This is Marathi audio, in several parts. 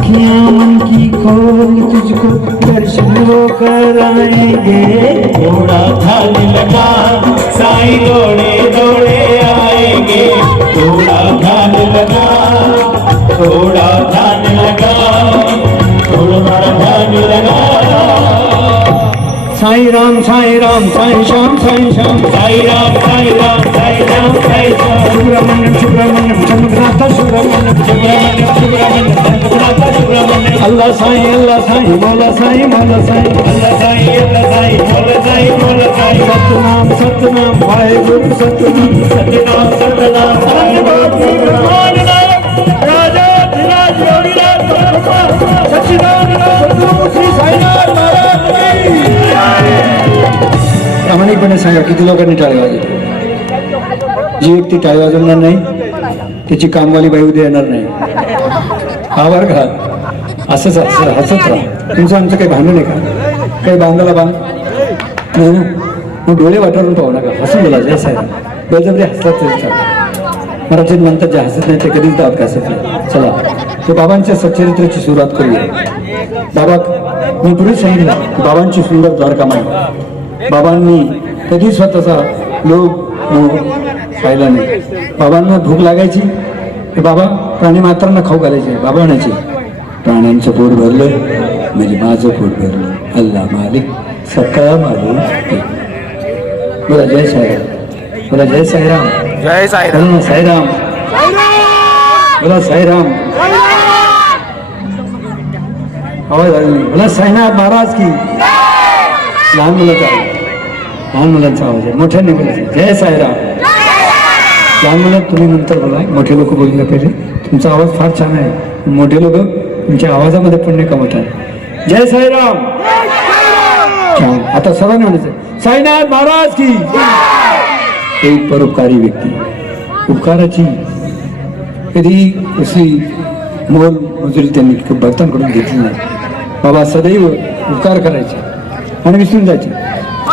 अखियां मन की खोल तुझको दर्शन वो कराएंगे। थोड़ा ध्यान लगा साईं दौड़े दौड़े आएंगे। थोड़ा ध्यान लगा, थोड़ा ध्यान लगा, थोड़ा ध्यान लगा। साईं राम साईं राम साईं श्याम साईं श्याम साईं राम साईं राम साईं राम साईं राम। सुब्रमण्यम सुब्रमण्यम जगन्नाथ सुब्रमण्यम सुब्रमण्यम सुब्रमण्यम जगन्नाथ सुब्रमण्यम। अल्लाह साईं मौला साईं मौला साईं अल्लाह साईं मौला साईं मौला साईं। सतनाम सतनाम वाहेगुरु सतनाम सतनाम सतनाम वाहेगुरु सतनाम। राजा धीराज योगीराज सच्चिदानंद सद्गुरु श्री साईनाथ महाराज की। प्रामाणिकपणे सांगा किती लोकांनी टाळी वाजवली? जी व्यक्ती टाळी वाजवणार नाही त्याची कामवाली बाई उद्या येणार नाही. हा बरं का? असंच हसत राहा. तुमचं आमचं काही भांडण आहे का? काही बांधाला बांध नाही ना. मग डोळे वाटारून पाहू नका, हसून बोला. जय साहेब बळजबरी हसतात तरी चालतं. मराठीत म्हणतात जे हसत नाही ते कधीच दात घासत नाही. चला तो बाबांच्या सच्चरित्राची सुरुवात करूया. बाबा मी पूर्वी सांगितलं की बाबांची सुंदर द्वारकामाई. बाबांनी कधी स्वतःचा लोभ मोह पाहिला नाही. बाबांना भूक लागायची की बाबा प्राणी मात्रांना खाऊ घालायचे. बाबा म्हणायचे प्राण्यांचं पोट भरलं म्हणजे माझं पोट भरलं. अल्लाह मालिक सकाळ मालिक. बोला जय साईराम, बोला जय साईराम, जय साईराम, बोला साईराम, बोला साईराम. आवाज आली नाही. बोला साईनाथ महाराज की. लहान मुलाचा आवाज, लहान मुलांचा आवाज आहे. मोठ्याने बोलायचं जय साईराम. लहान मुलं तुम्ही नंतर बोला, मोठे लोक बोलले पहिले. तुमचा आवाज फार छान आहे. मोठे लोक तुमच्या आवाजामध्ये पुण्य कमवत आहे. जय साईराम. छान. आता सर्वांनी म्हणायचं साईनाथ महाराज की. एक परोपकारी व्यक्ती, उपकाराची कधी अशी मोल मजुरी त्यांनी भक्तांकडून घेतली नाही. बाबा सदैव उपकार करायचे आणि विसरून जायचे.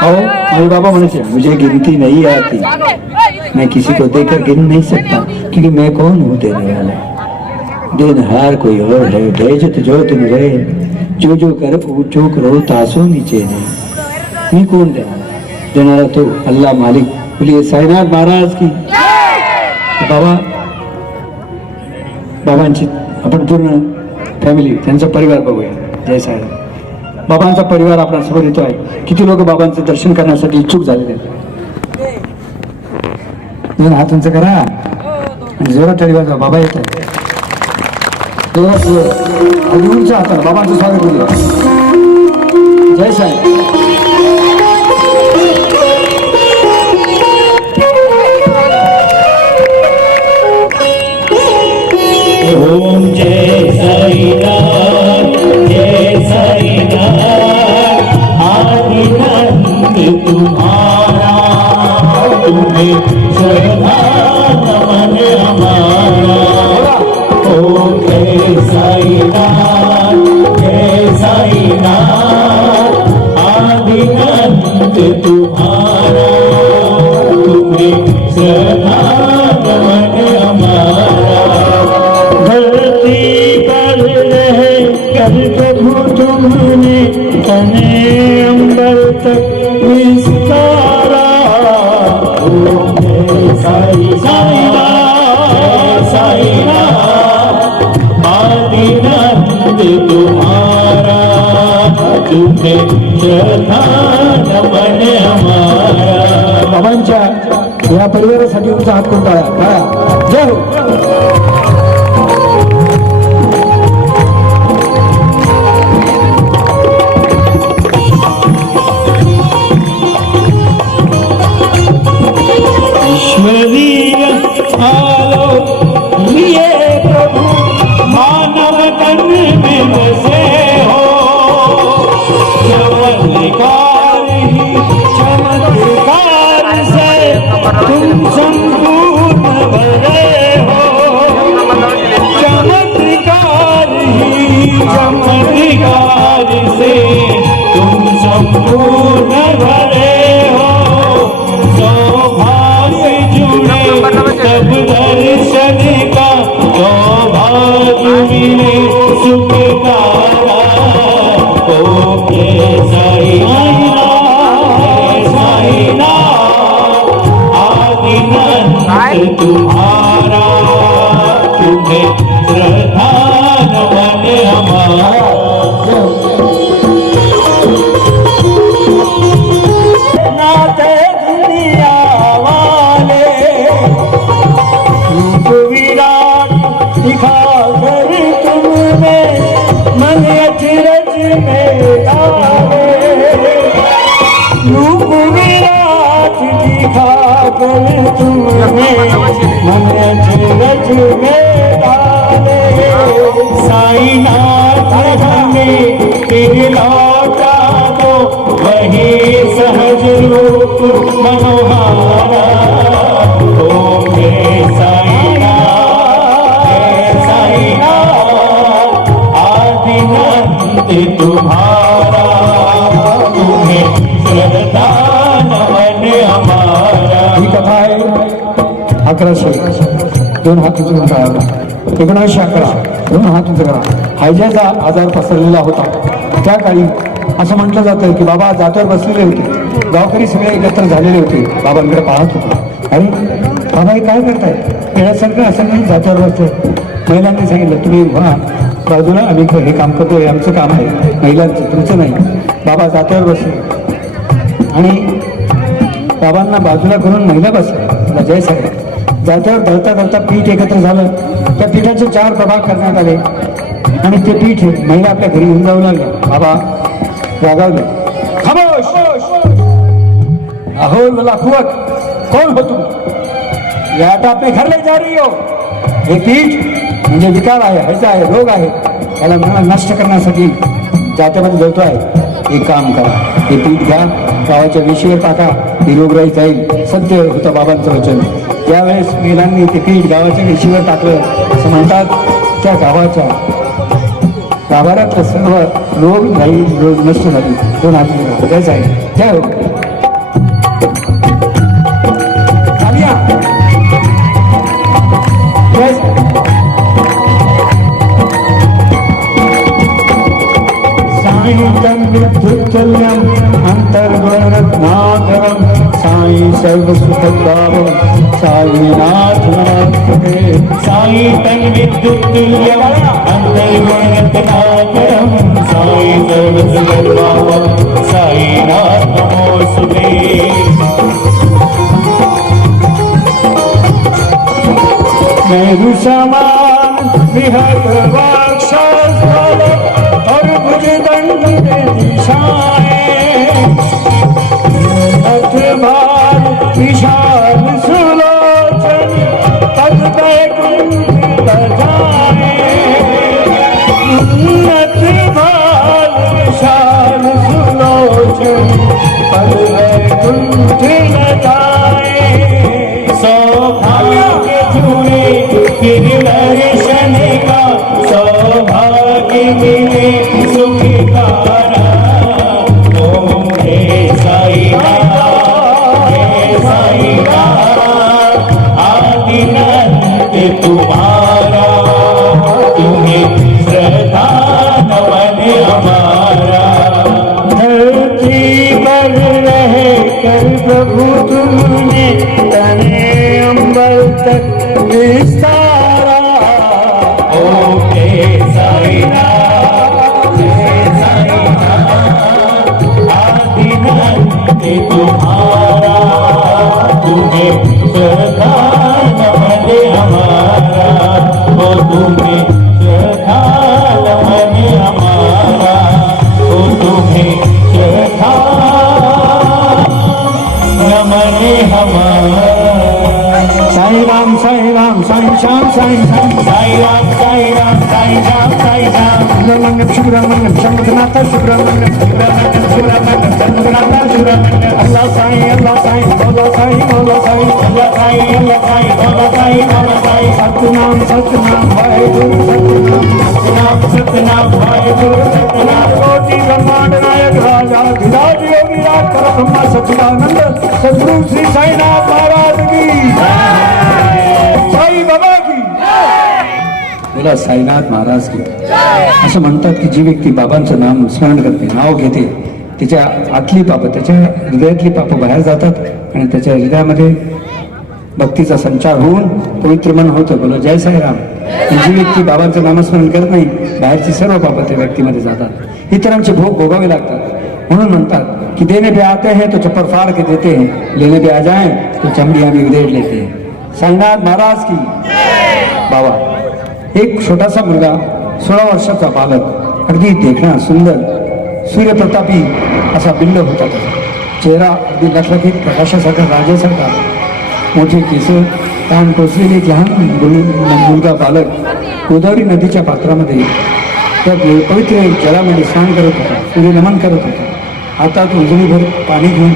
अहो माझे बाबा म्हणायचे मुझे गिनती नहीं आती, मैं किसी को देकर गिन नहीं सकता क्योंकि मैं कौन हूँ देने वाला. देनहार कोई और है, भेजत जो तुम गए, जो जो कर ऊंचो करो तासो नीचे नहीं. मी कोण देणारा तो अल्लाह मालिक. बोलिए साईनाथ महाराज की. बाबा बाबांची आपण पूर्ण फॅमिली त्यांचा परिवार बघूया. जय साईराम. बाबांचा परिवार आपल्यासमोर येतो आहे. किती लोक बाबांचं दर्शन करण्यासाठी इच्छुक झालेले आहेत? दोन हात उंच करा आणि जोरात टाळी वाजवा. बाबा येत आहे. जोरात उंच्या हाताला बाबांचं स्वागत करूया. जय साई. ओम जय साईनाथ, जय साईनाथ. आदिनाथ तुम्हारा, तुम्हें श्रद्धा नमन हमारा. ओम जय साईनाथ, जय साईनाथ. आदिनाथ तुम्हारा, तुम्हें श्रद्धा नमन हमारा. धरती पर रह कर प्रभु तुमने तने अंबर तक विस्तारा. ओम जय साई साईनाथ, साईनाथ. आदिनाथ तुम्हारा, तुम्हें श्रद्धा नमन हमारा. बाबांच्या या परिवारासाठी तुमचा हात कोणता आहे? जय हो. ईश्वरीय आलो लिए प्रभु मानव तन में बसे हो. चमत्कार ही चमत्कार से तुम संपूर्ण भरे हो. तुम्हारा तुम्हें श्रद्धा नमन हमारा नाते दुनिया वाले रूप विराट दिखा कर तुमने मन अचरज में डाले रूप विराट दिखा कर तुमने मन अचरज में डाले साईं नाथ हमें फिर लौटा दो वही सहज रूप मनोहारा ओ मेरे साईं नाथ आदिनाथ तुम्हारा तुम्हें श्रद्धा नमन हमारा। ही कथा आहे 1100 दोन हात उचलून करा 1911 दोन हात उचलून करा हायजाचा आजार पसरलेला होता त्या काळी असं म्हटलं जातं की बाबा जात्यावर बसलेले होते गावकरी सगळे एकत्र झालेले होते बाबांकडे पाहत होते अरे बाबा हे काय करताय येण्यासारखं असं नाही जात्यावर बसले महिलांनी सांगितलं तुम्ही व्हा बाजूला आम्ही हे काम करतोय आमचं काम आहे महिलांचं तुमचं नाही बाबा जात्यावर बसले आणि बाबांना बाजूला करून महिला बसल्या जय साहेब जात्यावर धरता धरता पीठ एकत्र झालं त्या पीठाचे 4 प्रभाग करण्यात आले आणि ते पीठ महिला आपल्या घरी घेऊन जाऊ लागले बाबा रागावले खामोश अहो लखुवत कौन हो तुम या तो आपले घर ले जा रही हो हे पीठ म्हणजे विकार आहे ह्याचा आहे रोग आहे त्याला नष्ट करण्यासाठी जात्यामध्ये जळतो आहे एक काम करा हे पीठ घ्या गावाच्या वेशीवर टाका ही रोगराई जाईल सत्य होतं बाबांचं वचन त्यावेळेस महिलांनी ते पीठ गावाच्या वेशीवर टाकलं असं म्हणतात त्या गाभाऱ्यातलं सर्व रोग नाही रोग नष्ट झाली दोन हात जय आहे जय हो चालिया साईं अंतर्गुणरत्नाकरं साईं सर्वसुखदावं साईनाथ नमस्ते साईं तन विद्युत तुल्यम अंतर्गुणरत्नाकरं साईं सर्वसुखदावं साईनाथ नमोस्तुते। मेरु समान विहत वक्षस्थल और भुजदंड दिशाएं अथभार विशाल सुलोचन पद बैकुंठ बजाए अथभार विशाल सुलोचन पद बैकुंठ बजाए सौभाग्य जुड़े गिरिदर्शन का सौभाग्य मिले सुखकारा ओम हे साईनाथ आदिनाथ तुम्हारा तुम्हें श्रद्धा नमन हमारा। धरती पर रह कर प्रभु तुमने तने अंबर तक विस्तारा ओम हे साईनाथ आदिनाथ तुम्हारा तुम्हें श्रद्धा नमन हमारा ओ तुम्हें श्रद्धा नमन हमारा ओ तुम्हें श्रद्धा नमन हमारा। साई राम साई श्याम साई साई राम साई राम साई श्याम साई श्याम सुब्रमण्यम सुब्रमण्यम शंभुनाथ सुब्रमण्यम सुब्रमण्यम सुब्रमण्यम शंभुनाथ सुब्रमण्यम अल्लाह साई मौला साई मौला साई अल्लाह साई मौला साई मौला साई सतनाम वाहेगुरु सतनाम वाहेगुरु सतनाम कोटि ब्रह्मांड नायक राजा धिराज योगी राज कर ब्रह्मा सच्चिदानंद सद्गुरु श्री साईनाथ महाराज की साई बाबा की बोला साईनाथ महाराज की असं म्हणतात की जी व्यक्ती बाबांचं नाम स्मरण करते नाव घेते तिच्या आतली पापं त्याच्या हृदयातली पापं बाहेर जातात आणि त्याच्या हृदयामध्ये भक्तीचा संचार होऊन पवित्र मन होतं. बोलो जय साईराम. जी व्यक्ती बाबांचं नामस्मरण करत नाही, बाहेरची सर्व पापं त्या व्यक्तीमध्ये जातात, इतरांचे भोग भोगावे लागतात. म्हणून म्हणतात की देने पे आते हैं तो चप्पल फाड़ के देते हैं, लेने पे आ जाए तो चमड़ियां भी उधेड़ लेते हैं. साईनाथ महाराज की. बाबा, एक छोटासा मुलगा 16 वर्षाचा बालक, अगदी देखणा सुंदर, सूर्यप्रतापी असा बिल्ल होता. चेहरा अगदी लखलखीत प्रकाशासारखा, राजासारखा, मोठे केस, कान टोचलेले एक लहान मुलगा बालक गोदावरी नदीच्या पात्रामध्ये त्या पवित्र जलामध्ये स्नान करत होता, सूर्यनमन करत होता. हातात उजळीभर पाणी घेऊन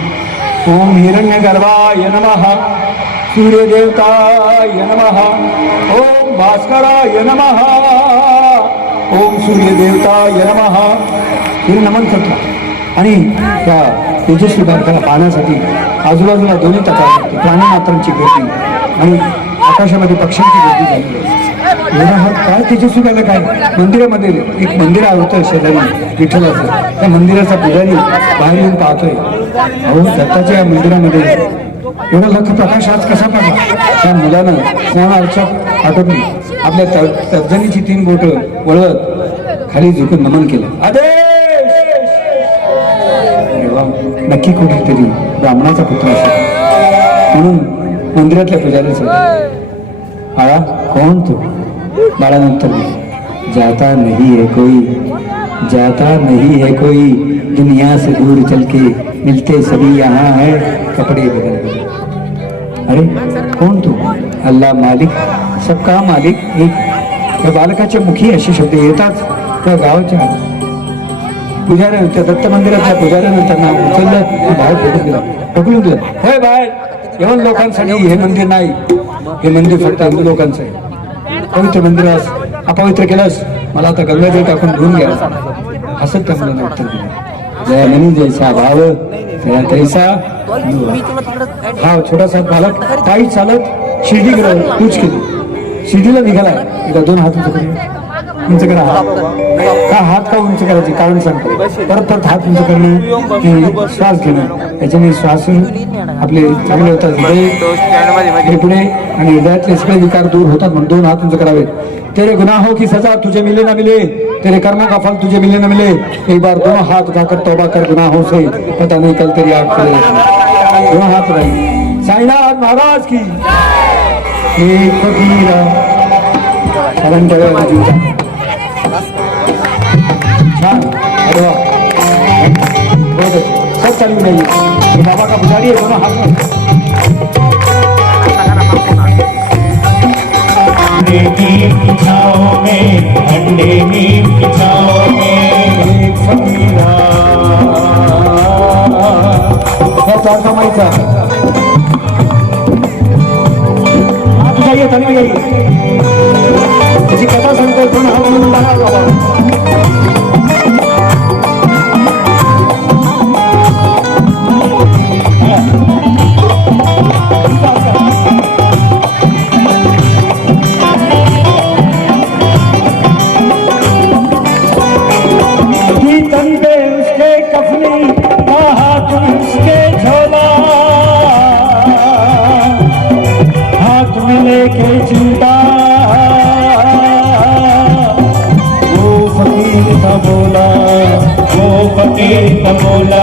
ओम हिरण्यगर्भाय नमः, सूर्यदेवताय नमः, ओम भास्कराय नमः, ओम सूर्यदेवताय नमः सूर्यनमन करतो. आणि त्या तेजस्वी बालकाला पाहण्यासाठी आजूबाजूला दोन्ही तटावर प्राणी मात्रांची गर्दी आणि आकाशामध्ये पक्ष्यांची गर्दी झाली. एवढा हा काय तेजस्वी बालक आहे. मंदिरामध्ये एक मंदिर होतं शेजारी विठ्ठलाचं, त्या मंदिराचा पुजारी बाहेर येऊन पाहतोय. अहो, दत्ताच्या या मंदिरामध्ये एवढा लख प्रकाश आज कसा पडला. त्या मुलानं स्नानार्चक आटोपली, आपल्या तर्जनीची 3 बोटं वळवत खाली झुकून नमन केलं. आदेश. नक्की कुठेतरी ब्राह्मणाचा पुत्र असेल म्हणून मंदिरातल्या पुजारीचं, आळा कौन तो. बाळानंतर जाता नहीं है कोई, जाता नहीं है कोई, दुनिया से दूर चल के मिलते सभी यहाँ है, कपडे बदल गए. अरे कौन तू. अल्लाह मालिक, सबका मालिक एक. या बालकाच्या मुखी असे शब्द येताच त्या गावाच्या पुजाऱ्यानं, त्या दत्त मंदिरातल्या पुजाऱ्यानं त्यांना उचललं, बाहेर ढकलून दिलं. होय बाहेर, एवढं लोकांसाठी हे मंदिर नाही, हे मंदिर फक्त हिंदू लोकांचं आहे. पवित्र मंदिरास अपवित्र केलंस, मला आता गंगाजल टाकून धुवून घ्या. असं त्या मुलांना उत्तर दिलं. जया म्हणी जैसा भाव जया तैसा. हा छोटासा बालक पायी चालत शिर्डीकडे कूच केली. शिर्डीला निघालाय. एकदा 2 हात उंच करा. हा हात का उंच करायचे कारण सांगतो. परत परत हात उंच करणं, श्वास घेणं, त्याच्याने श्वास आपले चांगले होतात. हृदय पुढे आणि हृदयातले सगळे विकार दूर होतात. म्हणून 2 हात उंच करावेत. तेरे गुनाहों की सजा तुझे मिले ना मिले, तेरे कर्मों का फल तुझे मिले ना मिले, एक बार 2 हाथ उठाकर तौबा कर गुनाहों से, पता नहीं कल तेरी आग चले. 2 हात रही. साईनाथ महाराज की. एक फकीरा छान. अरे वाह, बहुत अच्छे. सब ताली बजाइए. ये बाबा का पुजारी है, दोनों हाथ में. नीम की छाँव में, ठंडे नीम की छाँव में एक फकीरा. चारचा माईचा हात बजाइए, ताली बजाइए. त्याची कथा सांगतो. पण हा म्हणून बाबा बोला,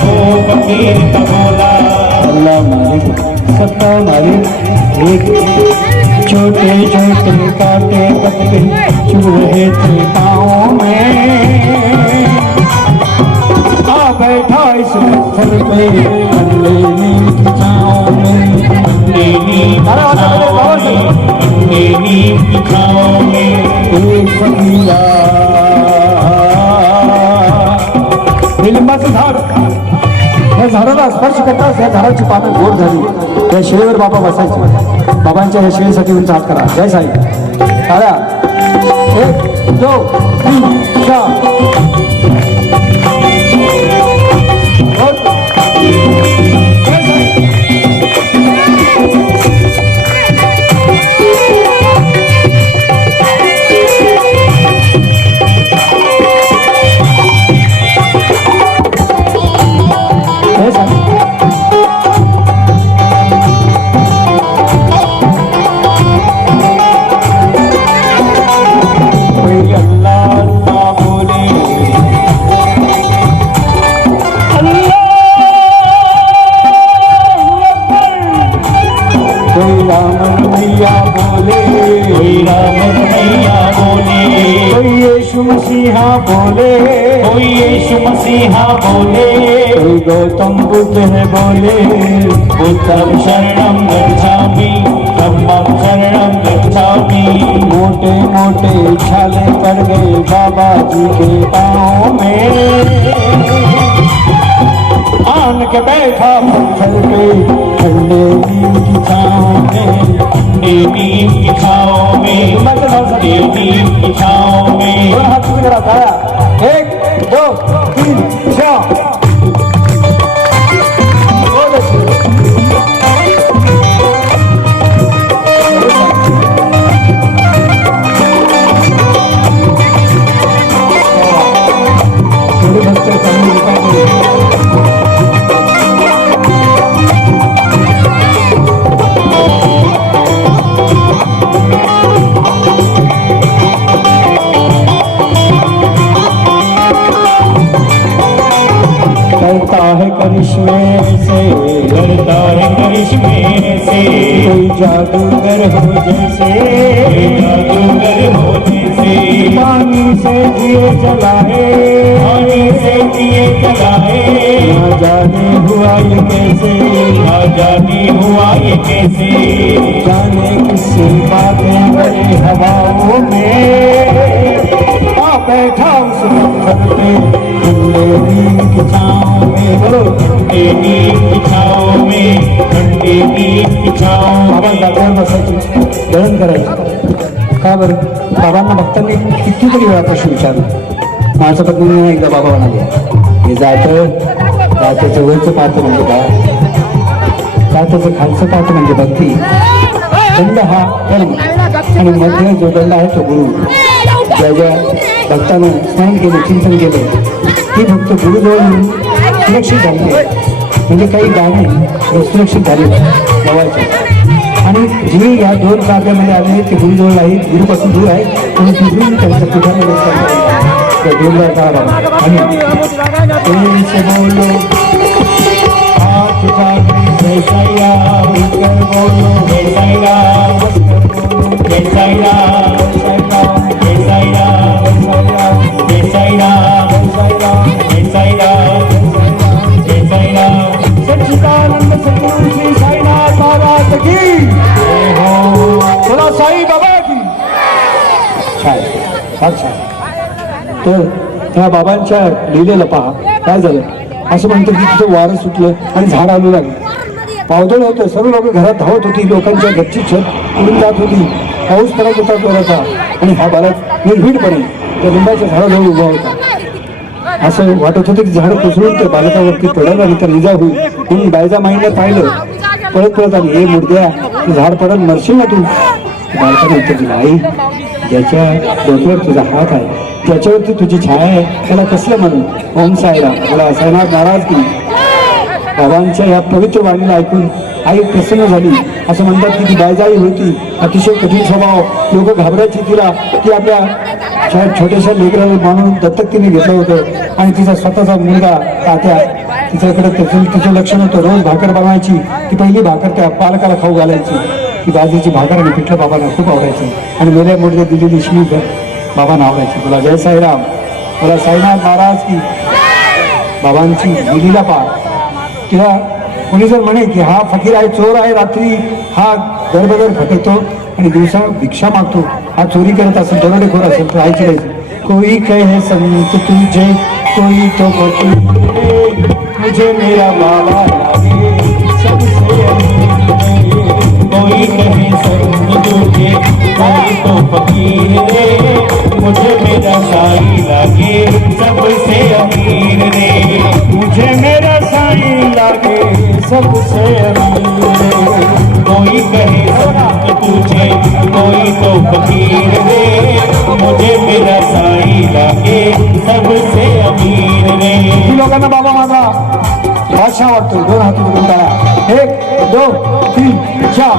वो फकीर का बोला. अल्लाह मालिक, सबका मालिक एक. छोटे छोटे कांटे पत्ते चुभ रहे थे पाँव में, आ बैठा इस पत्थर पे अंधे नीम की छाँव में. अंधे नीम की छाँव में एक फकीरा. लिंबाचं झाड, या झाडाला स्पर्श करताच या झाडाची पानं गोड झाली. त्या शिळेवर बाबा बसायचे. बाबांच्या या शिळेसाठी उंच हात करा. जय साई. टाळ्या. 1 2 3 4. कोई यीशु मसीहा बोले, कोई गौतम बुद्ध है बोले, बुद्धं शरणं गच्छामि, धम्मं शरणं गच्छामि। मोटे मोटे छाले पड़ गए बाबा जी के पाँव में, आन के बैठा पत्थर पे ठंडे नीम की छाँव में, ठंडे नीम की छाँव में, ठंडे नीम की छाँव में। दोनों हाथ से करा था, 1 2 3 4। करता है करिश्मे से, करता है करिश्मे से, कोई जादूगर हो जैसे, कोई जादूगर हो जैसे। पानी से दिए जलाए, पानी से दिए जलाए, ना जाने हुआ ये कैसे, ना जाने हुआ ये कैसे। जाने किससे बातें बड़ी हवाओं में, आ बैठा उस पत्थर पे ठंडे नीम की छाँव में। बोलो ठंडे नीम की छाँव में, ठंडे नीम की छाँव बाबा में। जागरण बसायची, दळण करायचं. का बरं? बाबांना भक्तांनी कितीतरी वेळा प्रश्न विचारला. माझ्या पत्नीने एकदा बाबा म्हणाले, हे जात्याचं वरचं पाहतं म्हणजे काय, जात्याचं खालचं पाहतं म्हणजे भक्ती, दंड हा कर्म आणि मध्ये जो दंड आहे तो गुरु. ज्या ज्या भक्तानं स्मरण केलं, चिंतन केलं, ती भक्त गुरुजवळ सुरक्षित झाली, म्हणजे काही गाणे सुरक्षित झाले गावाचे. आणि जे या 2 काव्यामध्ये आले ते गुरुजवळ आहेत, गुरुपासून दूर आहे, आणि तिथून त्यांच्या पिठामध्ये त्या जोरदार काळा. आणि प्रेमसे बोलो हाथ जागरी जैसैया, मिलकर बोलो जैसैया, जैसैया, जैसैया, जैसैया, जैसैया, जैसैया। सच्चिदानंद सद्गुरु श्री साईनाथ महाराज की जय हो. चला साई बाबा की. छान, फार छान. तर त्या बाबांच्या लिहिलेलं पहा काय झालं. असं म्हणतं की तिथं वारं सुटलं आणि झाड आलं लागलं, पावदळ होतं, सर्व लोक घरात धावत होती, लोकांच्या घरची छत उडून जात होती, पाऊस पडत होता जोराचा, आणि हा बालक निर्भीडपणे त्या लिंबाच्या झाडाजवळ उभा होता. असं वाटत होतं की झाड कोसळून त्या बालकावरती पडलं आणि तर इजा होईल, म्हणून बायजा माईने पाहिलं, पळत पळत आली, हे मुर्द्या तू झाड पडत मरशील ना तू. बालकाने उत्तर दिलं, आई ज्याच्या डोक्यावर तुझा हात आहे, ज्याच्यावरती तुझी छाया आहे, त्याला कसलं म्हणू. ओम साईराम. मला साईनाथ महाराज की. बाबांच्या या पवित्र वाणीला ऐकून आई प्रसन्न झाली. असं म्हणतात की ती बायजाई होती, अतिशय कठीण स्वभाव, लोक घाबरायची तिला. ती आपल्या छोट्याशा लेकराला मानून दत्तक तिने घेतलं होतं, आणि तिचा स्वतःचा मुलगा तात्या तिच्याकडे तिचं लक्ष नव्हतं. रोज भाकर बनवायची, ती पहिली भाकर त्या पालकाला खाऊ घालायची. ती बाजरीची भाकर आणि पिठलं बाबांना खूप आवडायचं, आणि मेल्या मोडले दिलेली शिवी बाबांना आवडायची. तुला जय साईराम. मला साईनाथ महाराज की. बाबांची दिलीला पा. तिला कोणी जर म्हणे की हा फकीर आहे, चोर आहे, रात्री हा दरबदर फटकतो आणि दिवसा भिक्षा मागतो, हा चोरी करत असेल, दरोडेखोर असेल, तर ऐकलं कोई कहे संत तुझे, कोई तो फकीर, मुझे मेरा बाबा लागे सबसे अमीर. कोई कहे संत तुझे, कोई तो फकीर रे, मुझे मेरा साई लागे सबसे अमीर रे, मुझे मेरा साईं लागे सबसे अमीर. कोई कहे संत तुझे, कोई तो फकीर रे, मुझे मेरा साई लागे सबसे अमीर रे. लोकांना बाबा माझा बादशाह वाटतो. 2 हात उघडून टाळा. 1 2 3 4.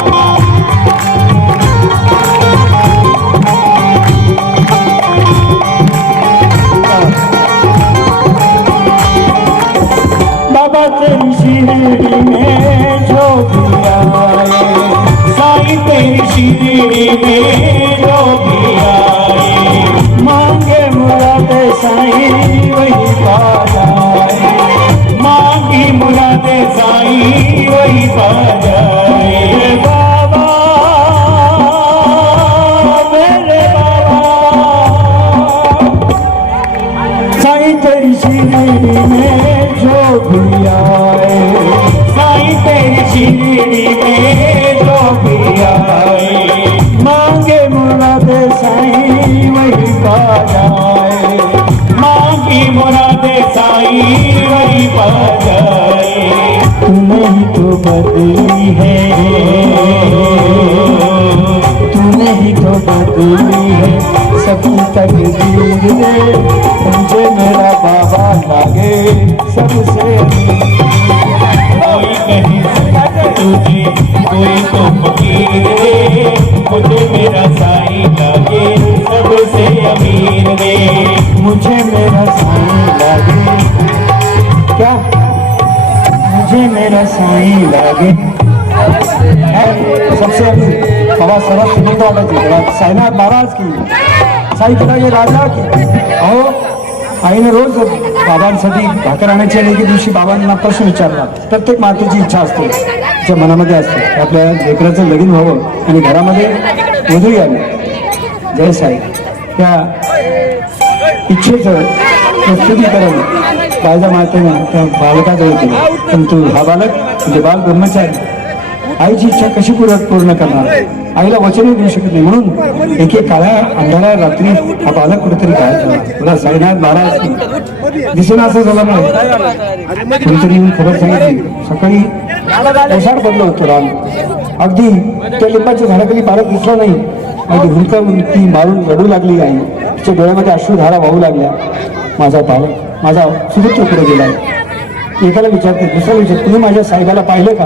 बाबा तेरी शिरडी में जो भी आए, साई तेरी शिरडी में जो भी आए, मांगे मुरादे साईं वही पा जाए, मांगी मुरादे साईं वही पा जाए। बाबा मेरे बाबा, साईं तेरी शिरडी में जो भी आए, साईं तेरी शिरडी में जो भी आए, मांगे मुरादे साईं वही पा जाए। मांगी मुरादे साईं वही पा जाए। तूने ही तो बदली है, तूने ही तो बदली है सबकी तकदीर रे। मुझे मेरा बाबा लागे सबसे कोई कहीं से तुझे, कोई तो फकीर रे, मुझे मेरा साईं लागे सबसे अमीर रे। मुझे मेरा साईं लागे, क्या मुझे मेरा साईं लागे है सबसे अमीर। बाबा सरस सुनील वाला जी, साईनाथ महाराज की, साई तुकाराम राजा की. अहो आईने रोज बाबांसाठी भाकर आणायची आणि एके दिवशी बाबांना प्रश्न विचारला. प्रत्येक मातेची इच्छा असते, तिच्या मनामध्ये असते आपल्या लेकराचं लगीन व्हावं आणि घरामध्ये वधू यावी. जय साई. त्या इच्छेचं प्रस्तुतीकरण बायजा मातेने त्या बालकाजवळ केलं. परंतु हा बालक म्हणजे बाल ब्रह्मचारी आईची इच्छा कशी पूर्ण करणार, आईला वचनही देऊ शकत नाही. म्हणून एके काळ्या अंधाऱ्या रात्री हा बालक कुठेतरी गायब झाला. तुला साईनाथ महाराज दिसून असं झालं नाही. कोणतरी येऊन खबर सांगितली. सकाळी ओसाड पडलं होतं राम. अगदी त्या लिंबाच्या झाडाखाली बालक दिसला नाही. अगदी हुंकावून ती मारून रडू लागली आई. तिच्या डोळ्यामध्ये अश्रुधारा वाहू लागल्या. माझा बालक, माझा सुपुत्र पुढे गेला. एकाला विचारते, दुसऱ्याला विचारते, तुम्ही माझ्या साहेबाला पाहिलं का?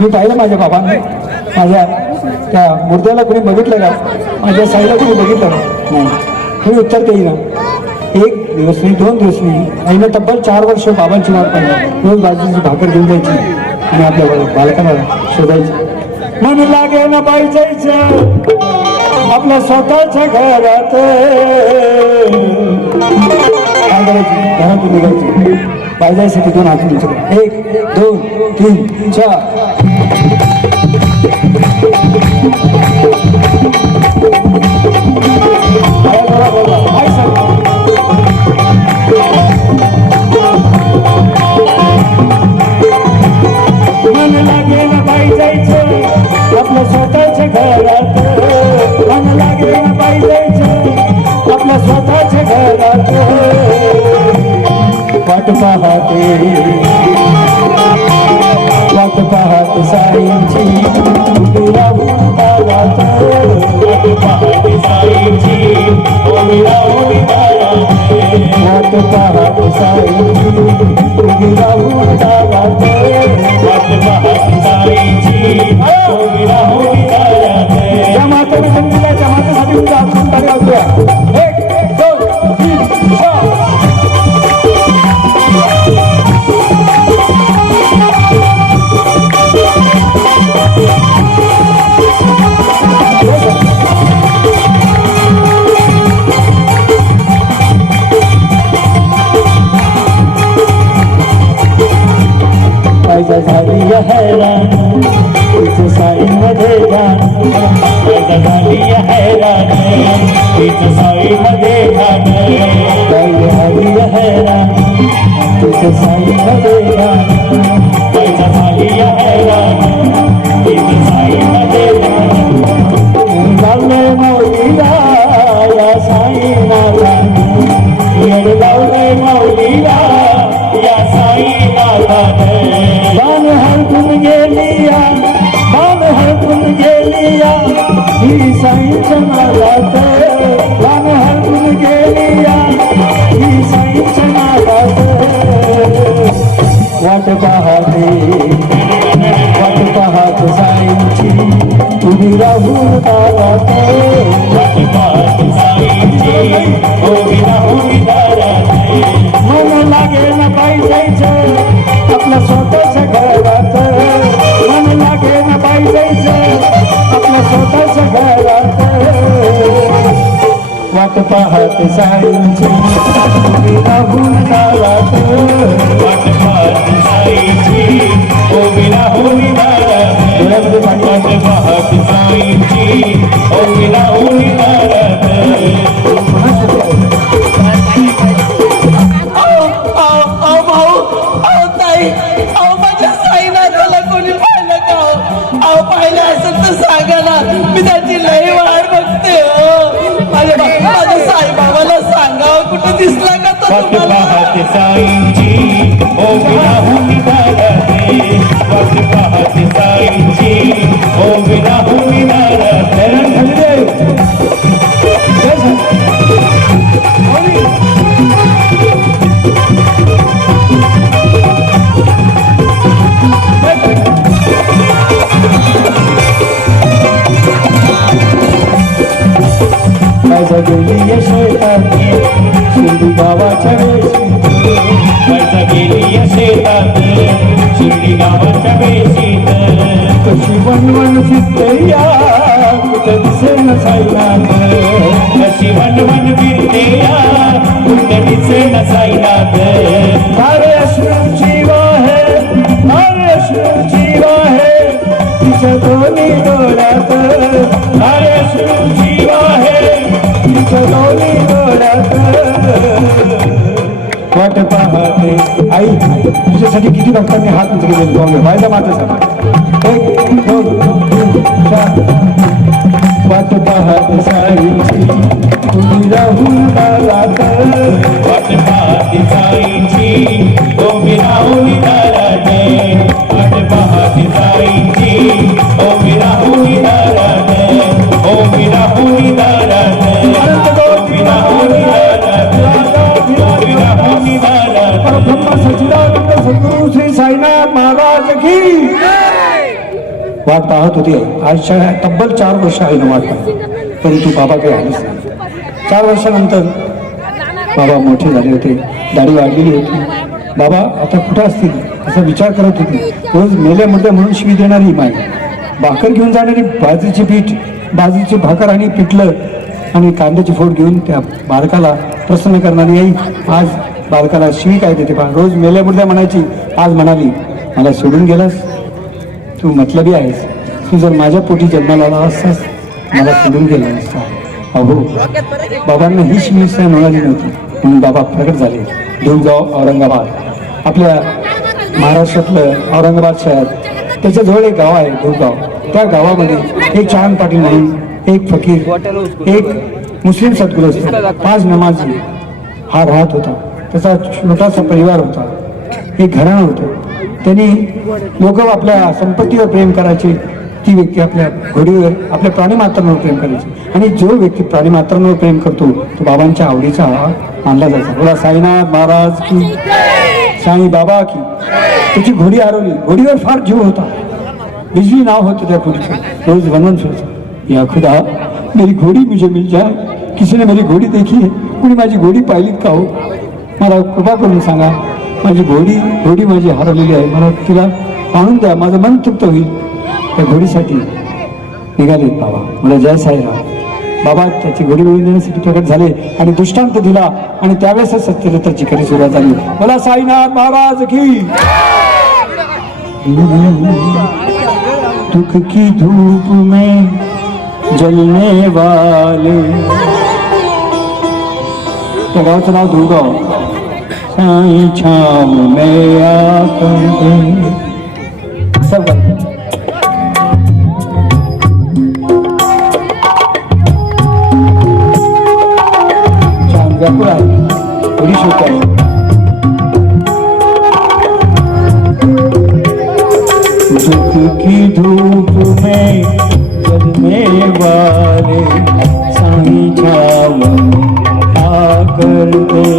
मी पाहिलं माझ्या बाबांना. माझ्या त्या मुर्द्याला कोणी बघितलं का? माझ्या साईला कोणी बघितलं का? नाही. तुम्ही उत्तर देईना. एक दिवस नाही, 2 दिवस नाही, आईनं तब्बल 4 वर्ष बाबांची वाट पाहिली. रोज बाजूची भाकर घेऊन जायची आणि आपल्या बालकाला शोधायची. मन लागे ना बाई जायचं आपल्या स्वतःच्या घरात. काय करायची? घरातून निघायची. पाहिजायसाठी 2 हात तुमच्याकडे. 1 2 3 4. मन लागे ना बाई जायचं आपल्या स्वतःच्या घरात. मन लागे ना बाई जायचं आपल्या स्वतःच्या घरात. वाट पाहत साईंची उभी राहून दारात. वाट पाहते साईंची उभी राहून दारात. वाट पाहत साईंची उभी राहून दारात. वाट पाहते साईंची उभी राहून दारात. त्या मातेने समजल्या, त्या मातेसाठी तुझा आपण टाकूया. 1 2 3 4. पैसा झाली हैरान तिचं साईमध्ये गाण. पैसा झाली हैरान तिचं साईमध्ये गाण. बाई झाली हैरान तिचं साईमध्ये गाण. पैसा झाली हैरान तिचं साईमध्ये गाण. लावले मौलीला या साईनाथाने. येड लावले मौलीला या साईनाथाने. बाण हरकून गेलिया, बाण हरकून गेलिया ही साईंच्या नादात. बाण हरकून गेलिया ही साईंच्या नादात. वाट पाहत साईंची उभी राहून दारात. वाट पाहत साईंची उभी राहून दारात. मन लागे ना बाई जायचं आपल्या स्वतःच्या घरात. मन लागे ना बाई जायचं आपल्या स्वतःच्या घरात. वाट पाहत साईंची उभी राहून साईंची उभी राहून दारात वाट पाहते साईंची उभी राहून दारात माझा गेली यशोदाने शिर्डी गावाच्या वेशीत माझा गेली या शेतात शिर्डी गावाच्या वेशीत कशी वनवन फिरते कुठे दिसे नसाईनाथ कशी वनवन फिरते कुठे दिसे नसाईनाथ अरे अश्रूची वाहे अरे अश्रूची वाहे तिच्या दोन्ही डोळ्यात अरे अश्रूची वाहे तिच्या दोन्ही डोळ्यात वाट पाहते आई तुझ्यासाठी किती भक्तांनी हात उचलले गेले पाहूया व्हायला माझ्यासाठी एक दोन तीन चार वाट पाहते साईची तुम्ही राहून दारात वाट पाहते साईंची उभी राहून दारात वाट पाहते साईंची उभी राहून दारात उभी राहून दारात उभी राहून दारात उभी राहून दारात परब्रह्म सच्चिदानंद सद्गुरु श्री साईनाथ महाराज की वाट पाहत होती आजच्या तब्बल 4 वर्ष आईनं वाट पाहिली परंतु बाबा काही आलीच नाही 4 वर्षानंतर बाबा मोठे झाले होते दाढी वाढलेली होती बाबा आता कुठं असतील असा विचार करत होती रोज मेले मुर्दे म्हणून शिवी देणारी माई भाकर घेऊन जाणारी बाजरीची पीठ बाजरीची भाकर आणि पिठलं आणि कांद्याची फोड घेऊन त्या बालकाला प्रसन्न करणारी आई आज बालकाला शिवी काय देते पहा रोज मेल्या मुर्द्या म्हणायची आज म्हणाली मला सोडून गेलास तू मतलबी आहेस तू जर माझ्या पोटी जन्माला आला असतास मला सोडून गेला असता अहो बाबांना ही शिवी सहन होणारी नव्हती म्हणून बाबा प्रकट झाले धुळगाव औरंगाबाद आपल्या महाराष्ट्रातलं औरंगाबाद शहर त्याच्याजवळ एक गाव आहे धुळगाव त्या गावामध्ये एक चांद पाटील म्हणून एक फकीर एक मुस्लिम सद्गुरस्त 5 नमाजी हा राहत होता त्याचा छोटासा परिवार होता एक घराणं होतं त्यांनी लोक आपल्या संपत्तीवर प्रेम करायचे ती व्यक्ती आपल्या घोडीवर आपल्या प्राणीमात्रांवर प्रेम करायची आणि जो व्यक्ती प्राणीमात्रांवर प्रेम करतो तो बाबांच्या आवडीचा मानला जायचा बोला साईनाथ महाराज की साई बाबा की त्याची घोडी हरवली घोडीवर फार जीव होता बिजली नाव होतं त्या घोडीचं रोज वनवन फिरतं या खुदा मेरी घोड़ी मुझे मिल जाए किसी ने मेरी घोड़ी देखी है कुणी माझी घोडी पाहिलीत का हो मला कृपा करून सांगा माझी घोडी माझी हरवलेली आहे मला तिला आणून द्या माझं मन तृप्त होईल त्या घोडीसाठी निघाले बाबा मला जय साईराम बाबा त्याची घोडी मिळवून देण्यासाठी प्रकट झाले आणि दृष्टांत दिला आणि त्यावेळेस सत्यदत्ताची खरी सुरुवात झाली मला साईनाथ महाराज की दुख की धूप में जलने वाले त्या गावचं नाव धुळगाव साई छाव में आकर सब छान व्याकुळ आहे थोडी शोक आहे दुख की धूप में जलने वाले साई छाव आकर दे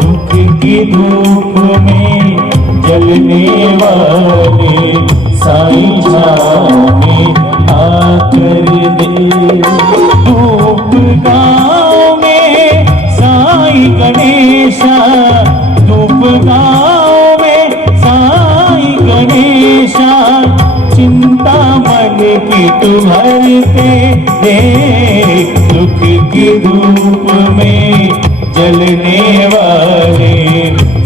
दुख की धूप में जलने वाले साईं छाँव में आकर दे धूप गाँव में साई गणेशा धूप गाँव में साई गणेशा चिंता मन की तुम्हारे देख दुख की धूप में जलने वाले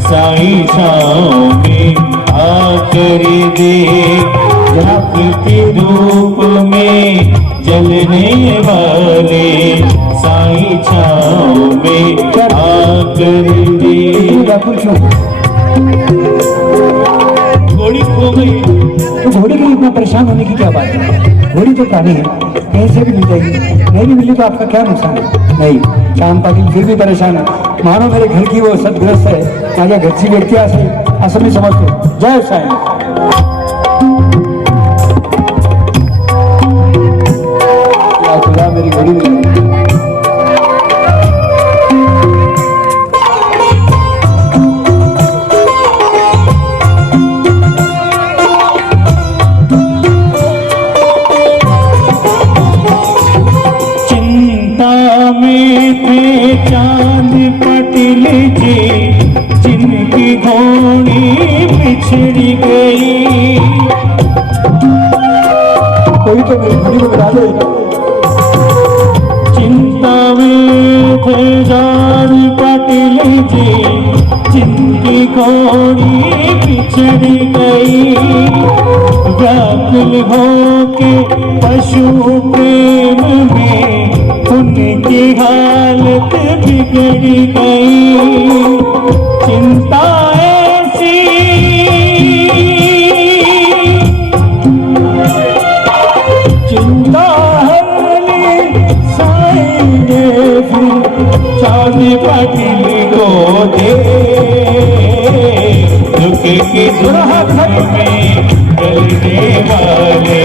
साई छाँव में आकर देख दुख के धूप में जलने वाले साई छाँव में आकर देख घोड़ी खो गई तो घोड़ी के लिए इतना परेशान होने की क्या बात है घोड़ी तो प्राणी है कहीं से भी मिल जाएगी नहीं भी मिली तो आपका क्या नुकसान है नहीं चांद पाटिल फिर भी परेशान है मानो मेरे घर की वो सद्ग्रस्त आहे, माझ्या घरची व्यक्ती असेल असं मी समजतो. जय साईनाथ. या तुला मेरी घोड़ी मिली. चांद पटिल जी जिनकी घोड़ी बिछड़ी गई. कोई तो मेरी घोड़ी में बिठा दे. चिंता में थे चांद पटिल जी जिनकी घोड़ी बिछड़ी गई. व्याकुल होके पशु प्रेम में उनकी हालत बिगड़ गई. चिंता ऐसी चिंता हरली साईं ने फिर चांद पटिल को दे. दुख की दुराह में जलने वाले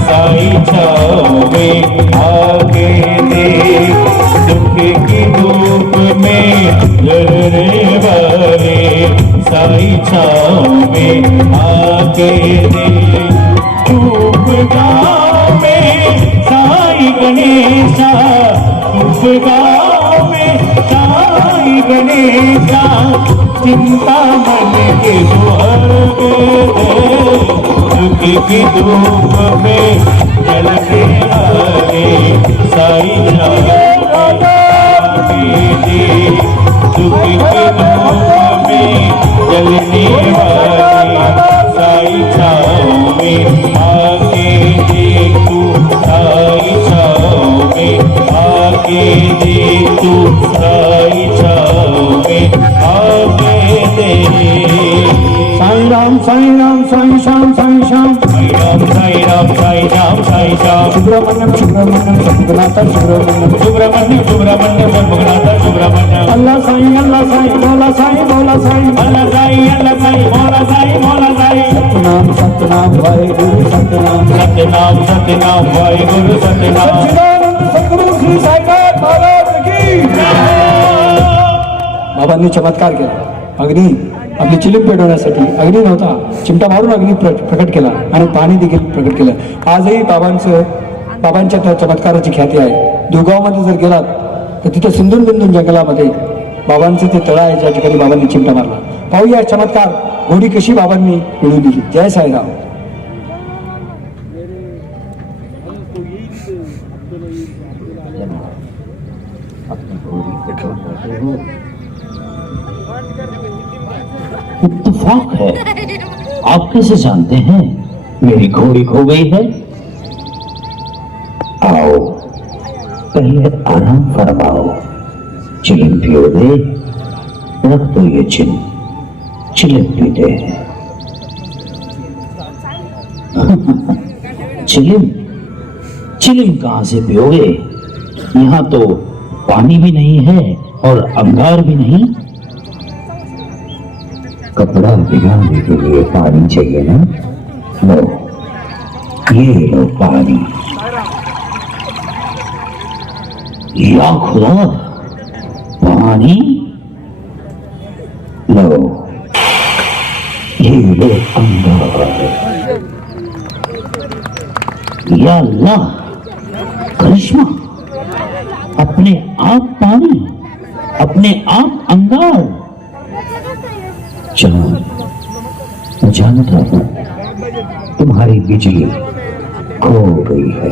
साईं छाँव में आगे दे. दुख की धूप में जलने वाले साईं छाँव में आगे दे. धूप गाँव में साईं गणेशा, धूप गाँव में साईं गणेशा. चिंता मन के स्वर्ग दे. दुख की धूप में जलने वाले साईं छाँव में दे. दुख की धूप में जलने वाले साईं छाँव में आके दे. तू साईं छाँव में आके दे. तू साईं छाँव में आके दे. साईं राम साईं राम साईं श्याम साईं श्याम. साईं राम साईं राम साईं राम साईं श्याम. सुब्रमण्यम सुब्रमण्यम सद्गुणाता सुब्रमण्यम. सुब्रमण्यम सुब्रमण्यम सद्गुणाता सुब्रमण्यम. अल्लाह साईं मौला साईं मौला साईं. अल्लाह साईं मौला साईं. सतनाम सतनाम वाहेगुरु सतनाम. सतनाम सतनाम वाहेगुरु सतनाम. सच्चिदानंद सद्गुरु श्री साईनाथ महाराज की. बाबांनी चमत्कार केला. अग्नी आपली चिलीम पेटवण्यासाठी अग्नी नव्हता, चिमटा मारून अग्नी प्रकट केला आणि पाणी देखील प्रकट केलं. आजही बाबांच्या त्या चमत्काराची ख्याती आहे. दुगावमध्ये जर गेलात तर तिथे सिंधून बिंदून जंगलामध्ये बाबांचं ते तळं आहे ज्या ठिकाणी बाबांनी चिमटा मारला. पाहूया चमत्कार, घोडी कशी बाबांनी मिळवून दिली. जय साईराम. इत्तेफाक है, आप कैसे जानते हैं मेरी घोड़ी खो गई है? आओ पहले आराम फरमाओ. चिलिम पियो दे. रख दो ये चिलिम पी दे. चिलिम कहां से पियोगे? यहाँ तो पानी भी नहीं है और अंगार भी नहीं. कपड़ा भिगाने के लिए पानी चाहिए ना. लो ये लो पानी. या खुदा, पानी लो. ये लो अंगार. या अल्लाह, करिश्मा. अपने आप पानी, अपने आप अंगार. मैं जानता हूं तुम्हारी बिजली खो गई है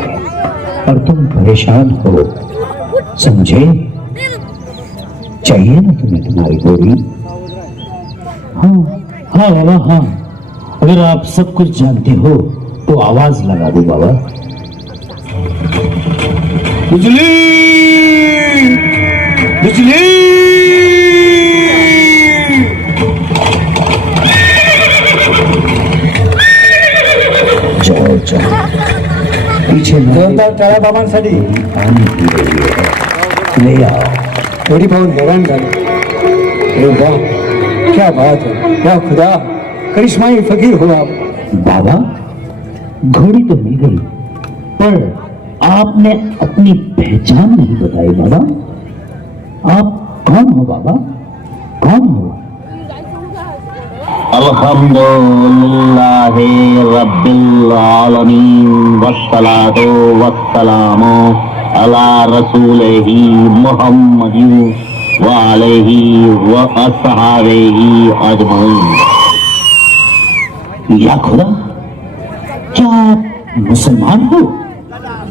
और तुम परेशान हो. समझे? चाहिए ना तुम्हें तुम्हारी घोड़ी? हाँ बाबा हाँ. अगर आप सब कुछ जानते हो तो आवाज लगा दो बाबा. बिजली बिजली. जाओ जाओ, पीछे जोरदार टाळ्या बाबांसाठी. पानी पी रही है, ले आओ. थोडी पाहून हैरान झाले. अरे वाह, क्या बात है, क्या खुदा, करिश्माई फकीर हो आप। बाबा, घोड़ी तो मिल गई, पर आपने अपनी पहचान नहीं बताई बाबा। आप कौन हो बाबा, कौन हो? अल्हम्दुलिल्लाहि रब्बिल आलमीन वस्सलातु वस्सलामु अला रसूलिही मुहम्मदिन व अलैहि व अस्हाबिही अजमईन। या खुदा, क्या आप मुसलमान हो,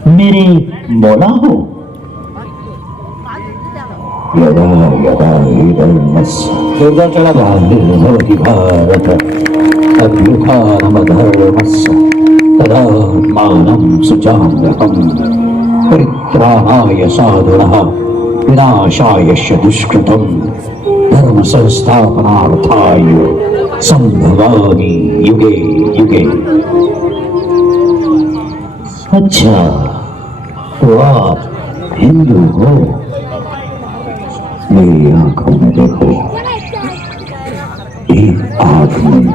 मेरे मौला हो? जोरदार चढ़ा भारत अभ्युखानमधर्मस्य तदात्मानं सुजाम्यहं परित्राणाय साधुनः विनाशाय च दुष्कृतं धर्म संस्थापनार्थाय संभवामि युगे युगे। अच्छा, तो आप हिंदू हो? मेरी आंखों में देखो, एक आंख में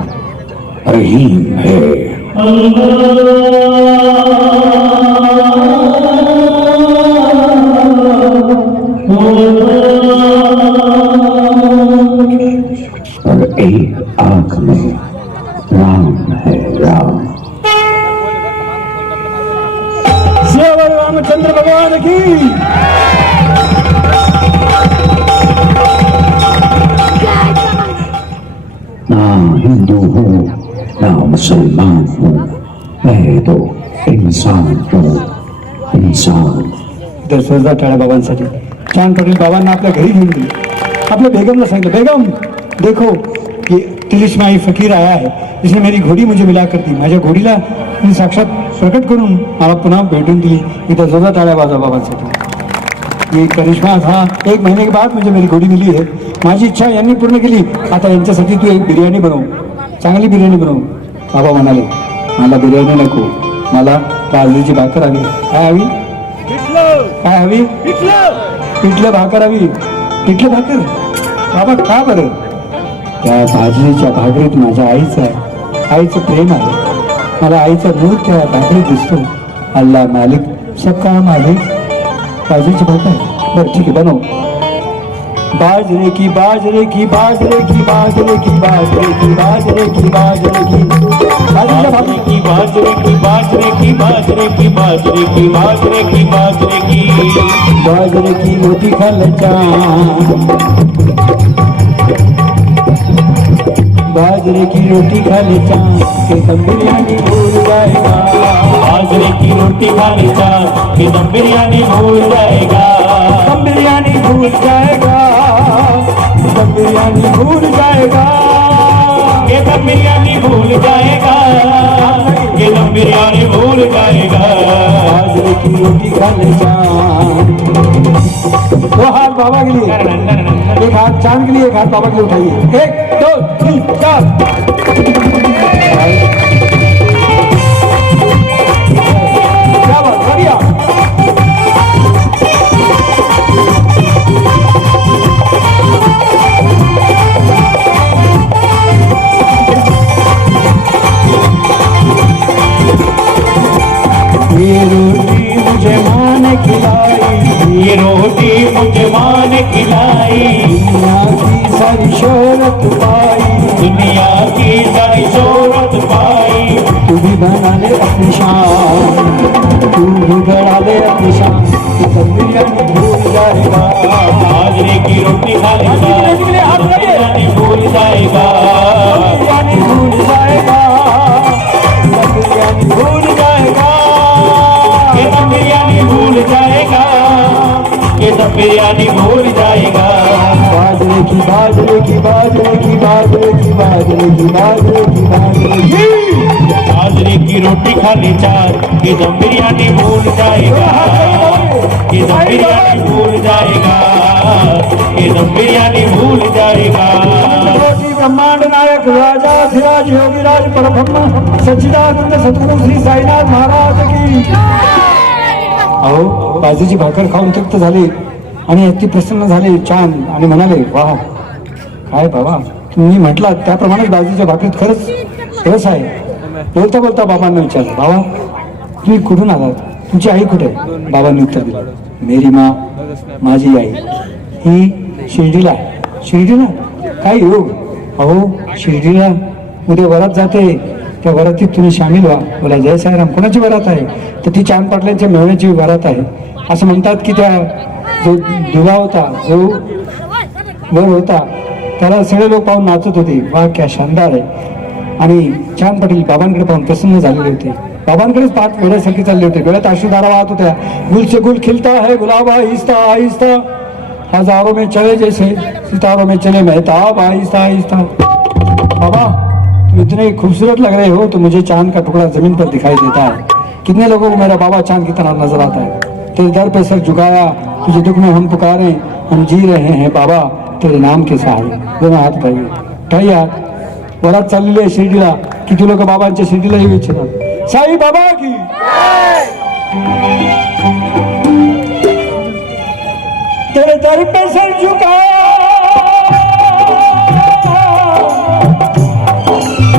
रहीम है। और एक आंख में राम है, राम। श्री रामचंद्र भगवान की। ना हिंदू हूँ ना मुसलमान हूँ, मैं तो इंसान हूँ, इंसान। तर जोरदार टाळ्या बाबांसाठी। चांद पटेल बाबांना आपल्या घरी घेऊन गेले, आपल्या बेगमला सांगितलं, बेगम देखो ये तिलिस्माई फकीर आया है, जिसने मेरी घोड़ी मुझे मिला कर दी। माझ्या घोडीला मी साक्षात प्रकट करून मला पुन्हा भेटून दिली। इथं जोरदार टाळ्या वाजवा बाबांसाठी। ये करिश्मा था, 1 महीने के बाद मुझे मेरी घोड़ी मिली है। माझी इच्छा यांनी पूर्ण केली। आता यांच्यासाठी तू एक बिर्याणी बनव, चांगली बिर्याणी बनव। बाबा म्हणाले, मला बिर्याणी नको, मला बाजरीची भाकर हवी। काय हवी? काय हवी? पिठलं भाकर हवी। पिठलं भाकर? बाबा का बरं? त्या बाजरीच्या भाकरीत माझ्या आईचं प्रेम आहे। मला आईचा दूध त्या भाकरीत दिसतो। अल्लाह मालिक, सबका मालिक। बाजरीची भाकर, बरं ठीक आहे, बनव। बाजरे की बाजरे की बाजरे की बाजरे की बाजरे की बाजरे की बाजरे की बाजरे की बाजरे की बाजरे की बाजरे की बाजरे की बाजरे की बाजरे की बाजरे की रोटी खा ले चांद, बाजरे की रोटी खा ले चांद, के दम बिरयानी भूल जाएगा। बाजरे की रोटी खाने चांद के दम बिरयानी भूल जाएगा। दम बिरयानी भूल जाएगा, दम बिरयानी भूल जाएगा। के दम बिरयानी भूल जाएगा, के दम बिरयानी भूल जाएगा। बाजरे की रोटी खा ले चांद। 2 हाथ बाबा के लिए, 1 हाथ चांद के लिए, 1 हाथ बाबा के लिए उठाइए। 1 2 3 4। क्या बात, बढ़िया। ये रोटी मुझे माँ ने खिलाई, ये रोटी मुझे माँ ने खिलाई। दुनिया की सारी शोहरत पाई, दुनिया की सारी शोहरत पाई। तू भी बना ले अपनी शान, तू भी गड़ा ले अपनी शान, तू दम बिरयानी भूल जाएगा। बाजरे की रोटी खाने चांद बिरयानी भूल जाएगा। बिरयानी भूल जाएगा, दम बिरयानी भूल जाएगा। के दम बिरयानी भूल जाएगा, के दम बिरयानी भूल जाएगा। बाजरे की बाजरे की बाजरे की बाजरे की बाजरे की बाजरे की बाजरे की बाजरे की रोटी खाने चांद के दम बिरयानी भूल जाएगा। के दम बिरयानी भूल जाएगा, के दम बिरयानी भूल जाएगा। कोटि ब्रह्मांड नायक राजा धीराज योगीराज परब्रह्म सच्चिदानंद सद्गुरु श्री साईनाथ महाराज की। अहो, बाजरीची भाकर खाऊन तृप्त झाले आणि अति प्रसन्न झाले चांद आणि म्हणाले, वाह काय बाबा, तुम्ही म्हटलात त्याप्रमाणेच बाजूच्या भाकरीत खरंच रस आहे. बोलता बोलता बाबांना विचारलं, बाबा तुम्ही कुठून आलात, तुमची आई कुठे आहे? बाबांनी उत्तर दिलं, मेरी माँ, माझी आई ही शिर्डीला आहे. शिर्डीला काय योग, अहो शिर्डीला उद्या वरात जाते, त्या वरातीत तुम्ही सामील व्हा. बोला जय साईराम. कोणाची वरात आहे? तर ती चांद पाटलांच्या मेवण्याची वरात आहे. असं म्हणतात की त्या जो दुवा होता, जो वर होता, त्याला सगळे लोक पाहून नाचत होते. वा क्या शानदार आहे. आणि चांद पाटील बाबांकडे पाहून प्रसन्न झालेले होते. बाबांकडेच पाच वेळ्यासारखे चालले होते. डोळ्यात अश्रुधारा वाहत होत्या. गुल से गुल खिलता है गुलाब आहिस्ता आहिस्ता, हजारों में चले जैसे सितारों में चले मेहताब आहिस्ता आहिस्ता. बाबा तुम इतने खूबसूरत लग रहे हो तो मुझे चांद का टुकड़ा जमीन पर दिखाई देता है. कितने लोगों को मेरा बाबा चांद की तरह नजर आता है. तेरे दर पे सर झुकाया, तुझे दुख में हम पुकारे, हम जी रहे हैं बाबा तेरे नाम के सहारे. दोनों हात उठाइए, उठाइए हात. वरात चाललेली आहे शिर्डीला. किती लोक बाबांच्या शिर्डीला येऊ इच्छितात. साई बाबा की तेरे दर पे सर झुकाया,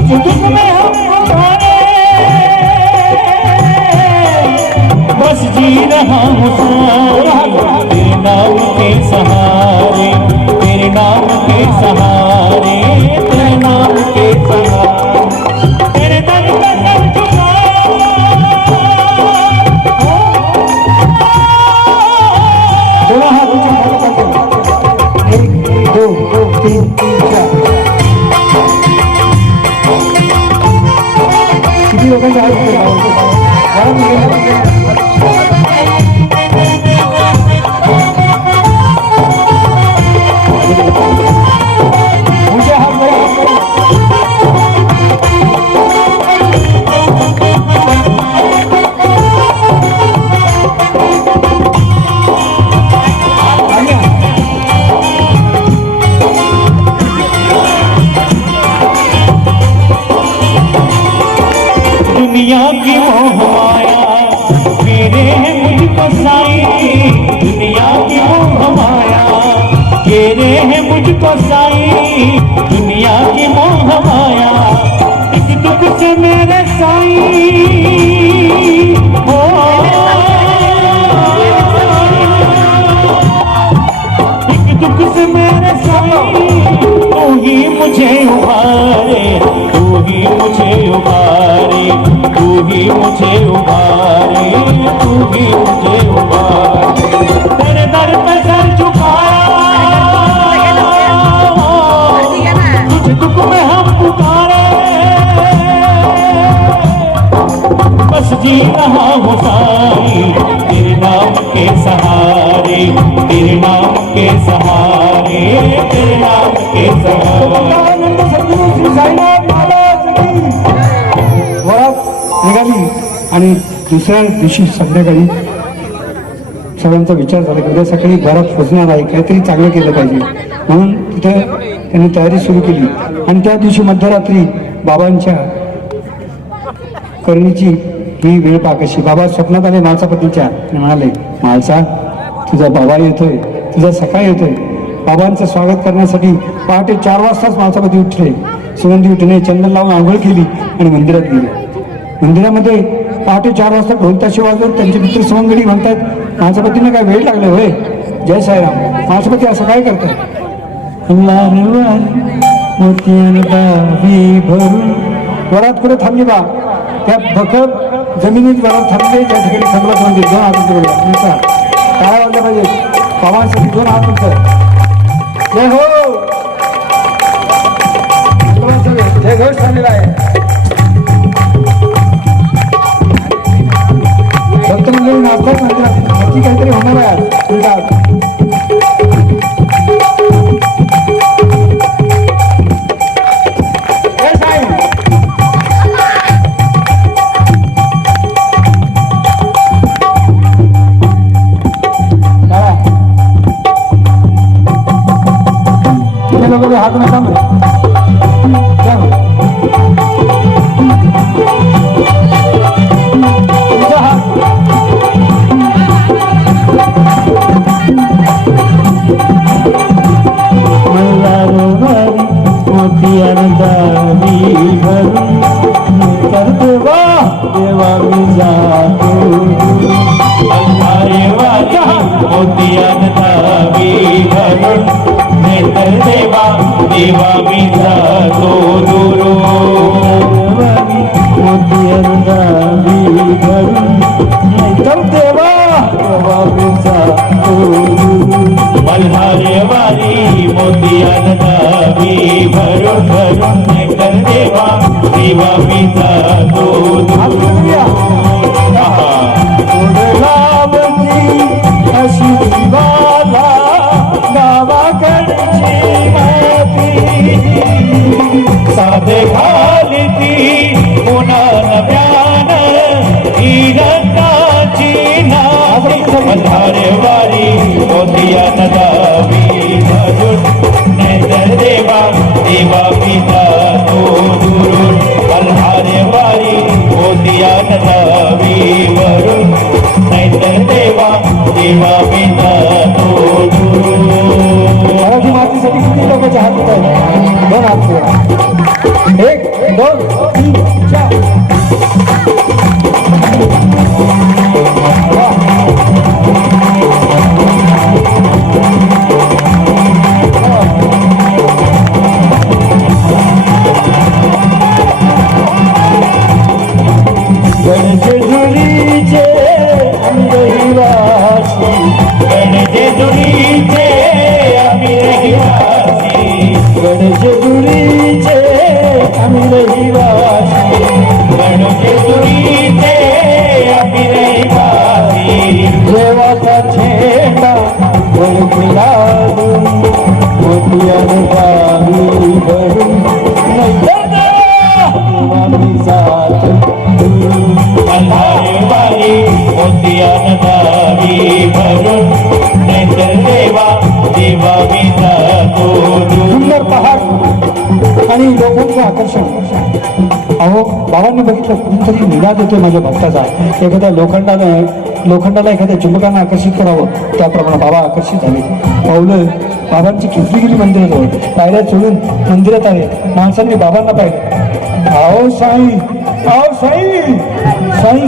दुख में हम पुकारे, बस जी रहा हूँ सारी तेरे नाम के सहारे, तेरे नाम के सहारे, तेरे नाम के सहारे. तेरे दर पे सर झुकाया, दोनों हाथ ऊंचे खाली करके. एक दो तीन तीन चार. किती लोकांचे हात उचलले बाबा? ऊंचे हात वर. दुनिया की मोह माया मेरे है मुझको साई, दुनिया की मोह माया मेरे है मुझको साई, दुनिया की मोह माया इस दुख से मेरे साई. हो एक दुख से मेरे साई, तू ही मुझे उभारे, तू ही मुझे उभारे, तू ही मुझे उभारे, तू ही मुझे उभारे. तेरे दर पे सर झुकाया, तुझे दुख में हम पुकारे, बस जी रहा हूँ साई तेरे नाम के सहारे, तेरे नाम के सहारे, तेरे नाम के सहारे. आनंद सद्गुरू श्री साईनाथ महाराज की. वरात निघाली आणि दुसऱ्या दिवशी संध्याकाळी सर्वांचा विचार झाला की उद्या सकाळी घरात पोचणार आहे, काहीतरी चांगलं केलं पाहिजे. म्हणून तिथे त्यांनी तयारी सुरू केली. आणि त्या दिवशी मध्यरात्री बाबांच्या करणीची ही वेळ पहा कशी. बाबा स्वप्नात आले माळसापतीच्या आणि म्हणाले, माळसा तुझा बाबा येतोय, तुझा सखा येतोय. बाबांचं स्वागत करण्यासाठी पहाटे 4 वाजताच माळसापती उठले. सुगंधी उठणे, चंदन लावून आंघोळ केली आणि मंदिरात गेले. मंदिरामध्ये पहाटे 4 वाजता ढोलताशे वाजवत त्यांचे मित्र सवंगडी म्हणतात, माळसापतींना काय वेळ लागला होय? जय साईराम. माळसापती असं काय करतात? भरून वरात कुठे थांबली बा? त्या बखर जमिनीत वरात थांबले, ज्या ठिकाणी थांबला म्हणजे 2 हात उंच. काय वाजलं पाहिजे बाबांसाठी? 2 हात उंच. जय हो. जय घोष झालेला आहे. भक्त मंडळी नाचतात म्हणतात, नक्की काहीतरी होणार आहे. हात नका मल्हार दावी भरून तर देवा देवा मी जातो मल्हारे वारी मोतियान दावी भरून नेतर देवा देवा मी जातो दुरून मोतियन दावी भरून तर देवा देवा मी जातो मल्हारे वारी मोतियान दावी भरून भरून नेतर देवा देवा मी जातो लावती अशी दिवाला गावाकडची माती साधे घालती पुन्हा नव्यान ही रंगाची नाती मल्हारे वारी मोतियान दावी भरून नेतर देवा देवा मी जातो दुरून मल्हारे वारी मोतियान दावी भरून नेतर देवा देवा मी जातो दुरून मराठी मातीसाठी किती लोकांचे हात होत आहेत दोन हात फिरवा. 1 2 3 4 गणजेजुरीचे रहिवासी गणजेजुरीचे आम्ही रहिवासी गणजेजुरीचे आम्ही रहिवासी गणजेजुरीचे आम्ही रहिवासी देवाचा झेंडा वळखीला मोतियान गावी भरून नाही देवा मी जातो मल्हारे वारी मोतियान दावी भरून नेतर देवा देवा मी जातो सुंदर पहाड आणि लोकांचं आकर्षण. अहो बाबांनी बघितलं कुठेतरी निनाद येतोय माझ्या भक्ताचा एखाद्या लोखंडाला एखाद्या चुंबकांना आकर्षित करावं त्याप्रमाणे बाबा आकर्षित झाले. पावलं बाबांची खिचली गेली मंदिराजवळ पायऱ्या चढून मंदिरात आले. माणसांनी बाबांना पाहिलं. आओ साई आओ साई साई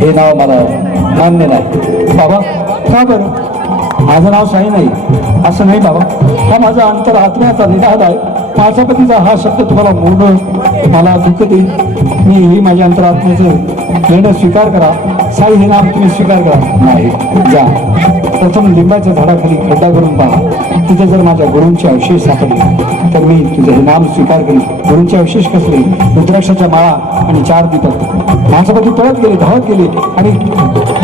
हे नाव मला मान्य नाही. बाबा का बरं माझं नाव साई नाही असं नाही बाबा हा माझा अंतर आत्म्याचा निनाद आहे. माझ्या पतीचा हा शब्द तुम्हाला मोडून मला दुःख देईल. मी ही माझ्या अंतरात्म्याचं निर्णय स्वीकार करा. साई हे नाम तुम्ही स्वीकार करा. नाही जा प्रथम लिंबाच्या झाडाखाली खड्डा करून पहा. तिथे जर माझ्या गुरूंचे अवशेष सापडले तर मी तुझे हे नाम स्वीकार करेन. गुरूंचे अवशेष कसले रुद्राक्षाच्या माळा आणि 4 दीपक. माझ्यापती पळत गेले धावत गेले आणि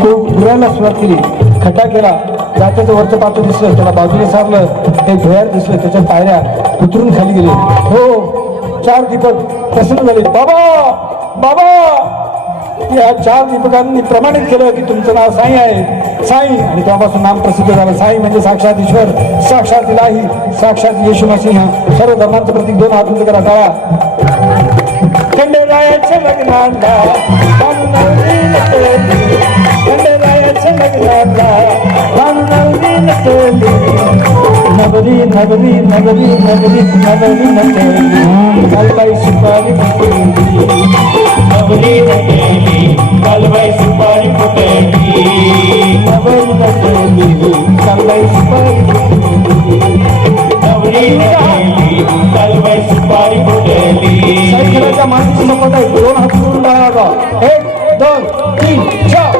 पुरायला सुरुवात केली. खड्डा केला. जात्याचं वरचं पात्र दिसलं त्याला बाजूने सारलं. एक भुयार दिसलं त्याच्या पायऱ्या उतरून खाली गेले. हो 4 दीपक प्रसन्न झाले. बाबा बाबा या 4 दीपकांनी प्रमाणित केलं की तुमचं नाव साई आहे साई. आणि तेव्हापासून नाम प्रसिद्ध झालं. साई म्हणजे साक्षात ईश्वर साक्षात इलाही साक्षात येशू मसीह. सर्व धर्मांचं प्रतीक. 2 हात उंच करा टाळा. खंडेरायाच्या लग्नाला खंडेरायाच्या लग्नाला नवरी नवरी नवरी नवरी नवरी नटली कालबाई सुपारी फुटली नवरी नटली कालबाई सुपारी फुटली नवरी नटली कालबाई सुपारी फुटली नवरी नटली कालबाई सुपारी फुटली सायकलाच्या मातीची सपोर्ट आहे. 2 हात करून टाळा. 1 2 3 4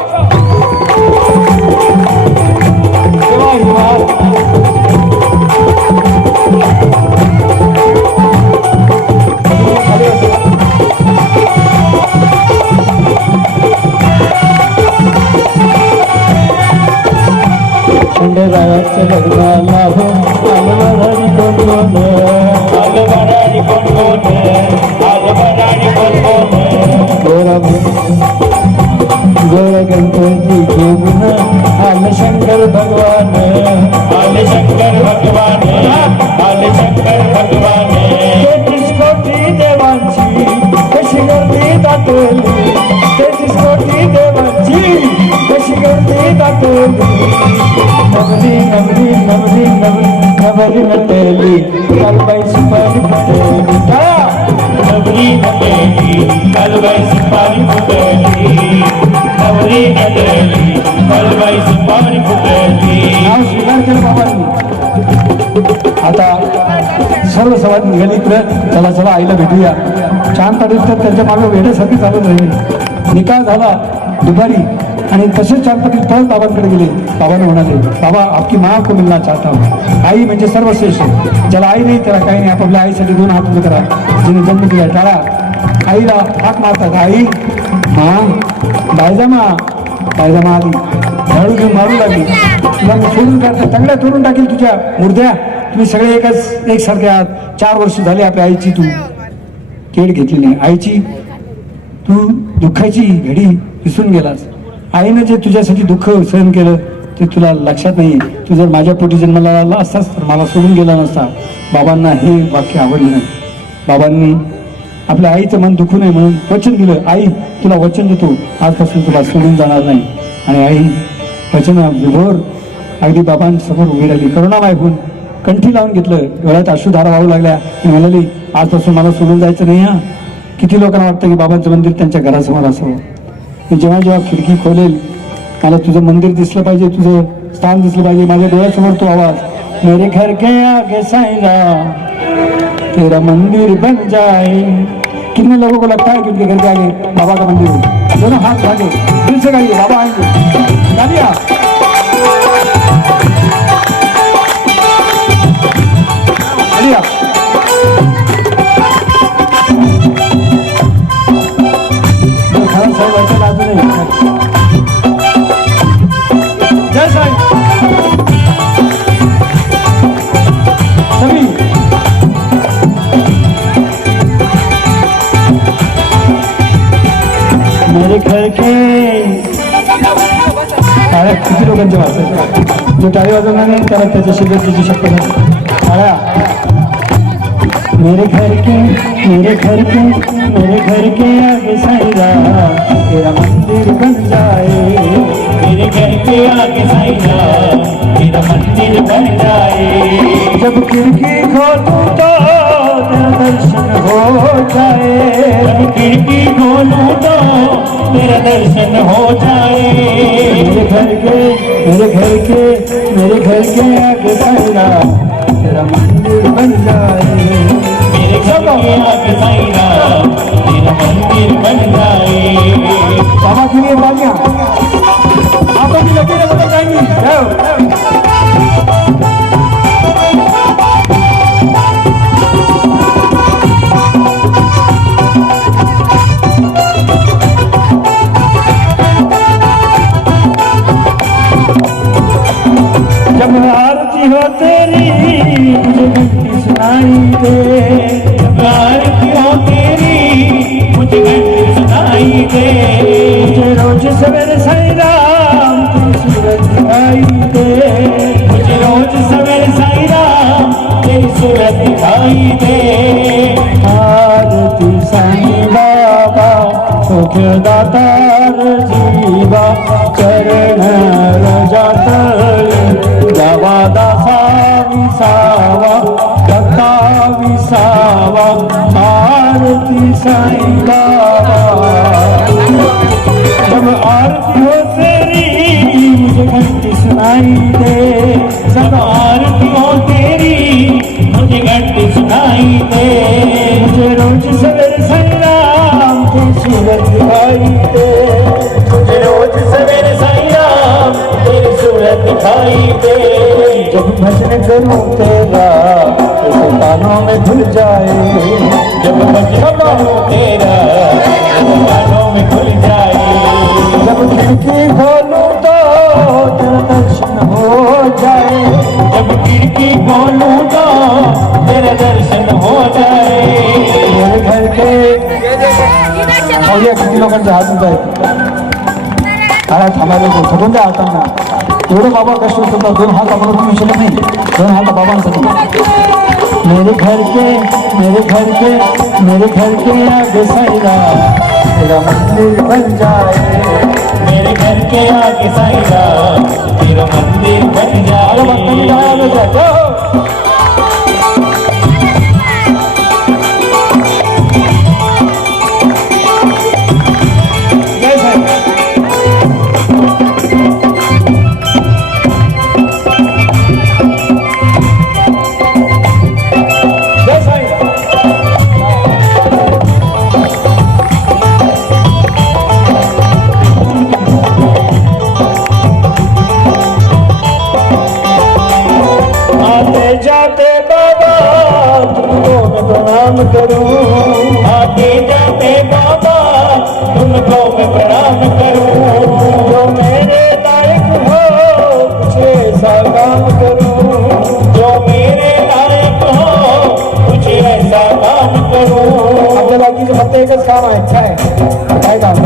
खंडेरायाच्या लग्नाला हो आलवराडी कोण कोण आलवराडी कोण कोण आलवराडी कोण कोण गोरा नवरी नटली कालबाई सुपारी फुटली नवरी नटली कालबाई सुपारी फुटली नाव स्वीकार केलं बाबांनी. आता सर्व सवाद निघाली इकडे. चला चला आईला भेटूया. छान पाटील तर त्यांच्या मागे वेड्यासारखी चालत राहिले. निकाल झाला दुपारी आणि तसेच छान पाटील परत बाबांकडे गेले. बाबांना म्हणाले, बाबा आपकी माँ को मिलना चाहता हूँ. आई म्हणजे सर्वश्रेष्ठ. ज्याला आई नाही त्याला काही नाही. आपापल्या आईसाठी दोन हात उभे करा. जिने जन्म दिला टाळा. आईला हाक मारतात. आई मा बायजामा बायजामा आली. झाडू घेऊन मारू लागली. तुला मी सोडून काढतो. तंगड्या तोडून टाकेल तुझ्या मुर्द्या. तुम्ही सगळे एकसारखे आहात. 4 वर्ष झाली आपल्या आईची तू केड घेतली नाही. आईची तू दुःखाची घडी विसरून गेलास. आईनं जे तुझ्यासाठी दुःख सहन केलं ते तुला लक्षात नाही. तू जर माझ्या पोटी जन्माला आला असतास तर मला सोडून गेला नसता. बाबांना हे वाक्य आवडलं नाही. बाबांनी आपल्या आईचं मन दुखू नये म्हणून वचन दिलं. आई तुला वचन देतो, आजपासून तुला सोडून जाणार नाही. आणि आई वचना विभोर अगदी बाबांसमोर उभी राहिली. करुणामाय होऊन कंठी लावून घेतलं. डोळ्यात अश्रुधारा वाहू लागल्या. मी म्हणाली, आजपासून मला सोडून जायचं नाही. हा किती लोकांना वाटतं की बाबांचं मंदिर त्यांच्या घरासमोर असावं. मी जेव्हा जेव्हा खिडकी खोलेल मला तुझं मंदिर दिसलं पाहिजे, तुझं स्थान दिसलं पाहिजे. माझ्या डोळ्यासमोर तो आवाज, मेरे घर के आगे साईरा तेरा मंदिर बन जाए. कितने लोगों को लगता है कि उनके घर के आगे बाबा का मंदिर हो. दोनों हाथ भागे दिल से गाइए, बाबा आएंगे. गालिया गालिया. खरा साहेबांच्या बाजूने जय साई सभी. मेरे घर के टाळ्या किती लोकांच्या वाजतात. जो टाळी वाजवणार नाही त्याला त्याच्या शिबिरची शक्यता नाही. टाळ्या. मेरे घर के मेरे घर के मेरे घर के आगे साईरा तेरा मंदिर बन जाए. मेरे घर के आगे साईरा तेरा मंदिर बन जाए. जब खिड़की खोलूं तो तेरा दर्शन हो जाए. जब खिड़की खोलूं तो तेरा दर्शन हो जाए. मेरे घर के आगे साईरा तेरा मंदिर बन जाए. मेरे घर के आगे साईरा तेरा मंदिर बन जाए. बाबा के लिए तालियां. आपको भी लकीरें बदल जाएंगी. जब आरती हो तेरी मुझे घंटी सुनाई दे. जब आरती हो तेरी मुझे घंटी सुनाई दे. मुझे रोज सवेरे साईं राम तेरी सूरत दिखाई दे. मुझे रोज सवेरे साईं राम तेरी सूरत दिखाई दे. आरती साईं बाबा सुख दातार जीवा चरण रजात जावा दासा विसावा दत्ता विसावा. आरती साईं बाबा. जब आरती हो तेरी मुझे घंटी सुनाई दे. जब आरती हो तेरी मुझे घंटी सुनाई दे. मुझे रोज सवेरे साईं राम तेरी सूरत दिखाई दे. मुझे रोज सवेरे साईं राम तेरी सूरत दिखाई दे. जब भजन करूं तेरा ऐसे कानों में घुल जाए. जब भजन करूं तेरा कानों में खुल जाए. जब खिड़की खोलूं तो तेरा दर्शन हो जाए. जब खिड़की खोलूं तो तेरा दर्शन हो जाए. मेरे घर के पाहूया किती लोकांचे हात उभे आहेत. काय थांबायला नको. थकून द्या हातांना. एवढं बाबा कष्ट करतात. 2 हात आपण म्हणू शकत नाही. 2 हात बाबांसाठी. मेरे घर के आगे साईरा तेरा मंदिर बन जाए. मेरे घर के आगे साईं राम तेरा मंदिर बन अरे भक्तांनी जाए. टाळ्या वाजवतात. करूं, आते जाते बाबा तुमको मैं प्रणाम करूं। जो मेरे लायक हो कुछ ऐसा काम करूं, जो मेरे लायक हो कुछ ऐसा काम करूं। आपल्याला की प्रत्येकच काम अच्छा आहे काय काम.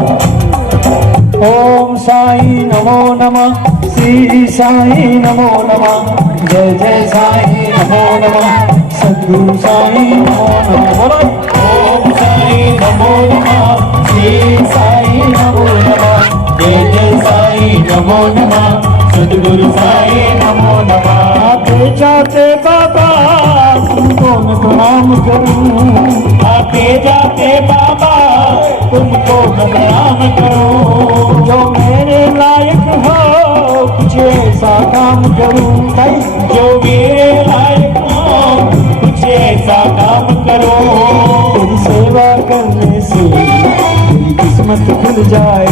ओम साई नमो नमः, श्री साई नमो नमः, जय जय साई नमो नमः, सद्गुरु साई नमो नमः. बोलो. ओम साई नमो नमः, श्री साई नमो नमः, जय जय साई नमो नमः, सद्गुरु साई नमो नमः. आते जाते बाबा तुमको मैं प्रणाम करूं, आते जाते बाबा तुमको मैं प्रणाम करूं। जो मेरे लायक हो कुछ ऐसा काम करूं. भाई जो मेरे लायक हो कुछ ऐसा काम करो। तेरी सेवा करने से तेरी किस्मत खुल जाए.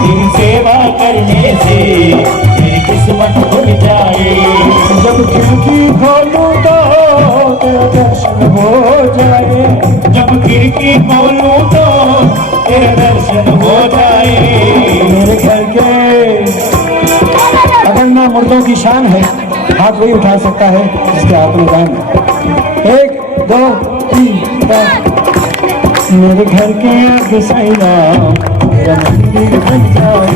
तेरी सेवा करने से तेरी किस्मत खुल जाए। जब खिड़की खोलूं तो तेरा दर्शन हो जाए. जब खिड़की खोलूं तो तेरा दर्शन हो जाए। मेरे घर के अगर ना मुर्दों की शान है, हाथ वही उठा सकता है जिसके हाथ में दान है. 1 2 3 4. मेरे घर के आगे साईं राम तेरा मंदिर बन जाए.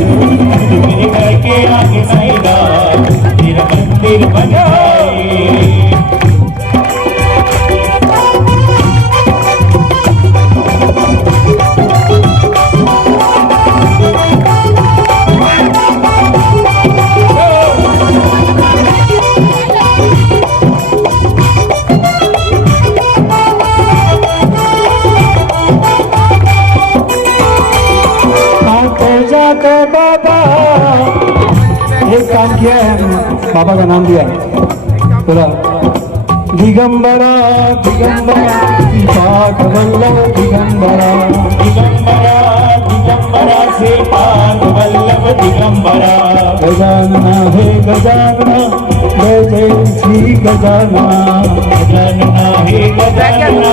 मेरे घर के आगे साईं राम तेरा मंदिर बन जाए। जाते बाबा एक काम किया है, बाबा का नाम दिया है. बोला दिगंबरा दिगंबरा पाक वल्लभ दिगंबरा. दिगंबरा दिगंबरा से पाक वल्लभ दिगंबरा। गजानना हे गजानना, जय जय श्री गजानना. गजानना हे गजानना,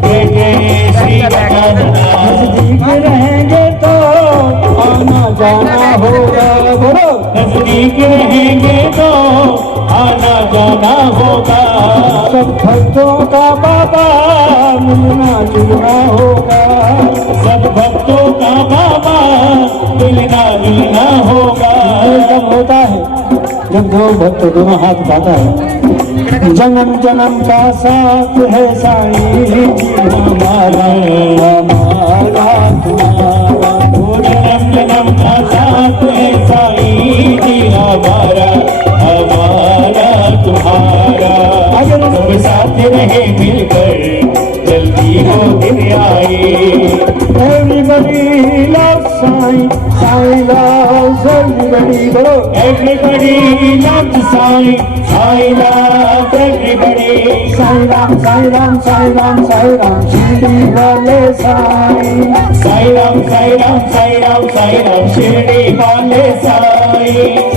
जय जय श्री गजानना। नजदीक रहेंगे तो आना जाना होगा. बोलो नजदीक रहेंगे तो आना जाना होगा। सब भक्तों का बाबा मिलना जुलना होगा. सब भक्तों का बाबा मिलना जुलना होगा। ये कब होता है जब दो भक्त दोनों हाथ उठाता है. जन्म जन्म का साथ है साईं जी हमारा, हमारा तुम्हारा. वो जन्म जन्म का साथ है साईं जी हमारा, हमारा तुम्हारा। सब साथ रहे मिलकर जल्दी हो दिन आए। Everybody loves Sai, Sai loves everybody. बोलो Everybody loves Sai, Sai loves everybody। Sai Ram Sai Ram Sai Ram Sai Ram Shirdi वाले साईं. साईं राम साईं राम साईं राम साईं राम शिरडी वाले साईं।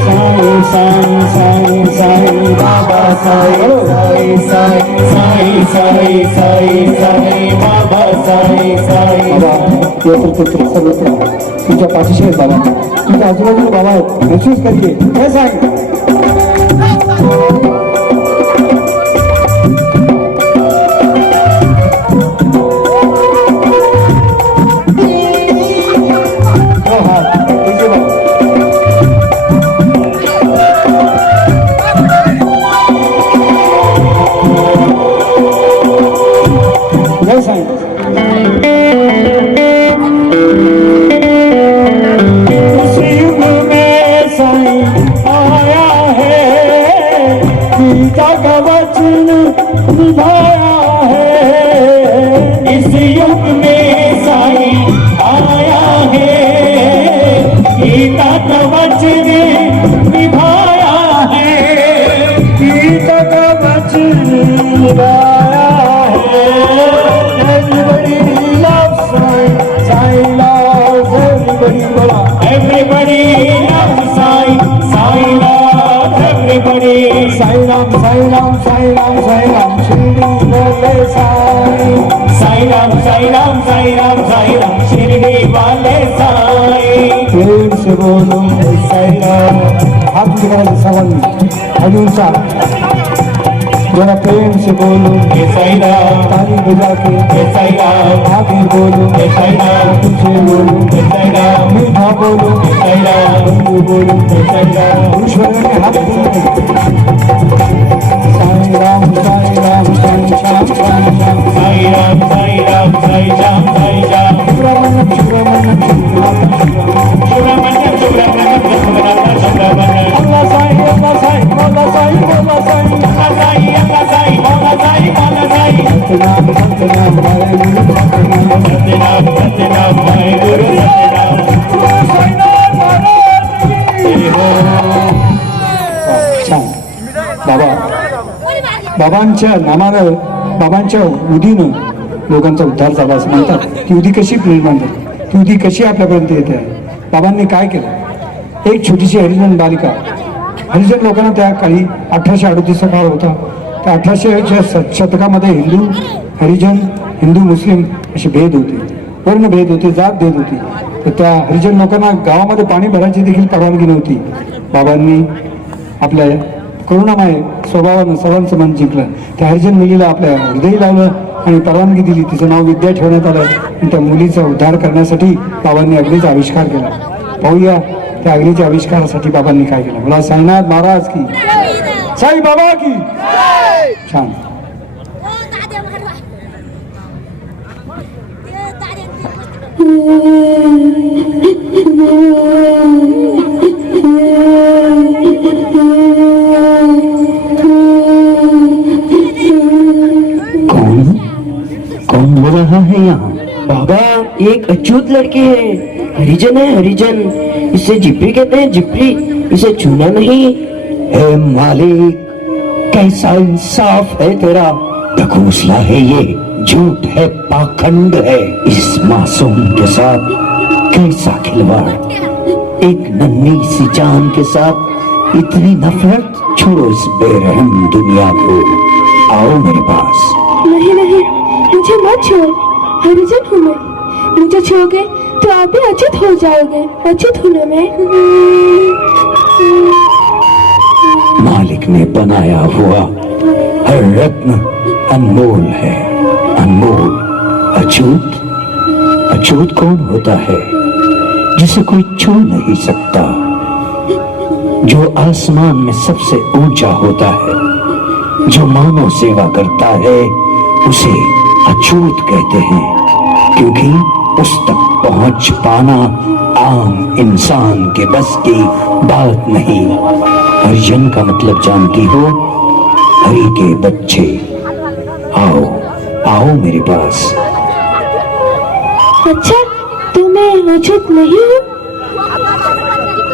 साईं साईं साईं साईं बाबा साईं. साईं साईं साईं साईं साईं साईं बाबा साईं साईं। बाबा येत्र तेत्र सर्वत्र तुझ्या पाठीशी आहेत बाबा. तुझ्या आजूबाजूला बाबा आहेत. महसूस करते हे साईं. हो हात तुझे बाबा. जय साईं. इस युग में साईं आया है, राम साई राम साई राम साई राम शिरडी वाले साई प्रेम से बोलो साई राम। हाथ नीचे करायचे सर्वांनी आणि उंचा जरा प्रेम से बोलो हे साई राम ताली बजा के हे साई राम आगे बोलो हे साई राम पीछे बोलो हे साई राम मीठा बोलो हे साई राम बंधु बोलो हे साई राम ईश्वर के हाथ साई राम साई राम साई श्याम साई श्याम साई राम साई राम साई राम साई राम सुब्रमण्यम सुब्रमण्यम सुब्रमण्यम सुब्रमण्यम सुब्रमण्यम सुब्रमण्यम अल्लाह साई मौला साई मौला साई अल्लाह साई मौला साई मौला साई सत्यनाम सत्यनाम वाहेगुरु सत्यनाम सत्यनाम सत्यनाम वाहेगुरु सत्यनाम छान बाबा बाबांच्या नामानं बाबांच्या उदीनं लोकांचा उद्धार झाला असं म्हणतात. ती उदी कशी निर्माण झाली, ती उदी कशी आपल्यापर्यंत येते आहे. बाबांनी काय केलं, एक छोटीशी हरिजन बालिका, हरिजन लोकांना त्या काळी 1838 काळ होता. त्या 1800च्या शतकामध्ये हिंदू हरिजन हिंदू मुस्लिम असे भेद होते, वर्ण भेद होते, जात भेद होती. तर त्या हरिजन लोकांना गावामध्ये पाणी भरायची देखील परवानगी नव्हती. बाबांनी आपल्या करुणामय स्वभावानं सर्वांचं मन जिंकलं. त्या हरिजन मुलीला आपल्या हृदयी लावलं आणि परवानगी दिली. तिचं नाव विद्या ठेवण्यात आलं आणि त्या मुलीचा उद्धार करण्यासाठी बाबांनी अग्नीचा आविष्कार केला. पाहूया त्या अग्नीच्या आविष्कारासाठी बाबांनी काय केलं. मला साईनाथ महाराज की साई बाबा की छान. कौन हो रहा है यहाँ? बाबा एक अछूत लड़की है, हरिजन है हरिजन, इसे जिप्री कहते हैं जिप्री, इसे छूना नहीं। हे मालिक, कैसा इंसाफ है तेरा। ढकोसला है ये, झूठ है, पाखंड है। इस मासूम के साथ कैसा खिलवाड़, एक नन्ही सी जान के साथ इतनी नफरत। छोड़ो इस बेरहम दुनिया को, आओ मेरे पास। नहीं नहीं, मुझे मत छोड़, हरिजन हूँ मैं, मुझे छोड़ोगे तो आप भी अछूत हो जाओगे। अछूत हूँ ना मैं। मालिक ने बनाया हुआ हर रत्न अनमोल है, अनमोल। अछूत, अछूत कौन होता है? जिसे कोई छू नहीं सकता, जो आसमान में सबसे ऊंचा होता है, जो मानव सेवा करता है, उसे अछूत कहते हैं, क्योंकि उस तक पहुंच पाना आम इंसान के बस की बात नहीं। हरिजन का मतलब जानती हो? हरि के बच्चे। आओ आओ मेरे पास। अच्छा, तो मैं अछूत नहीं हूँ?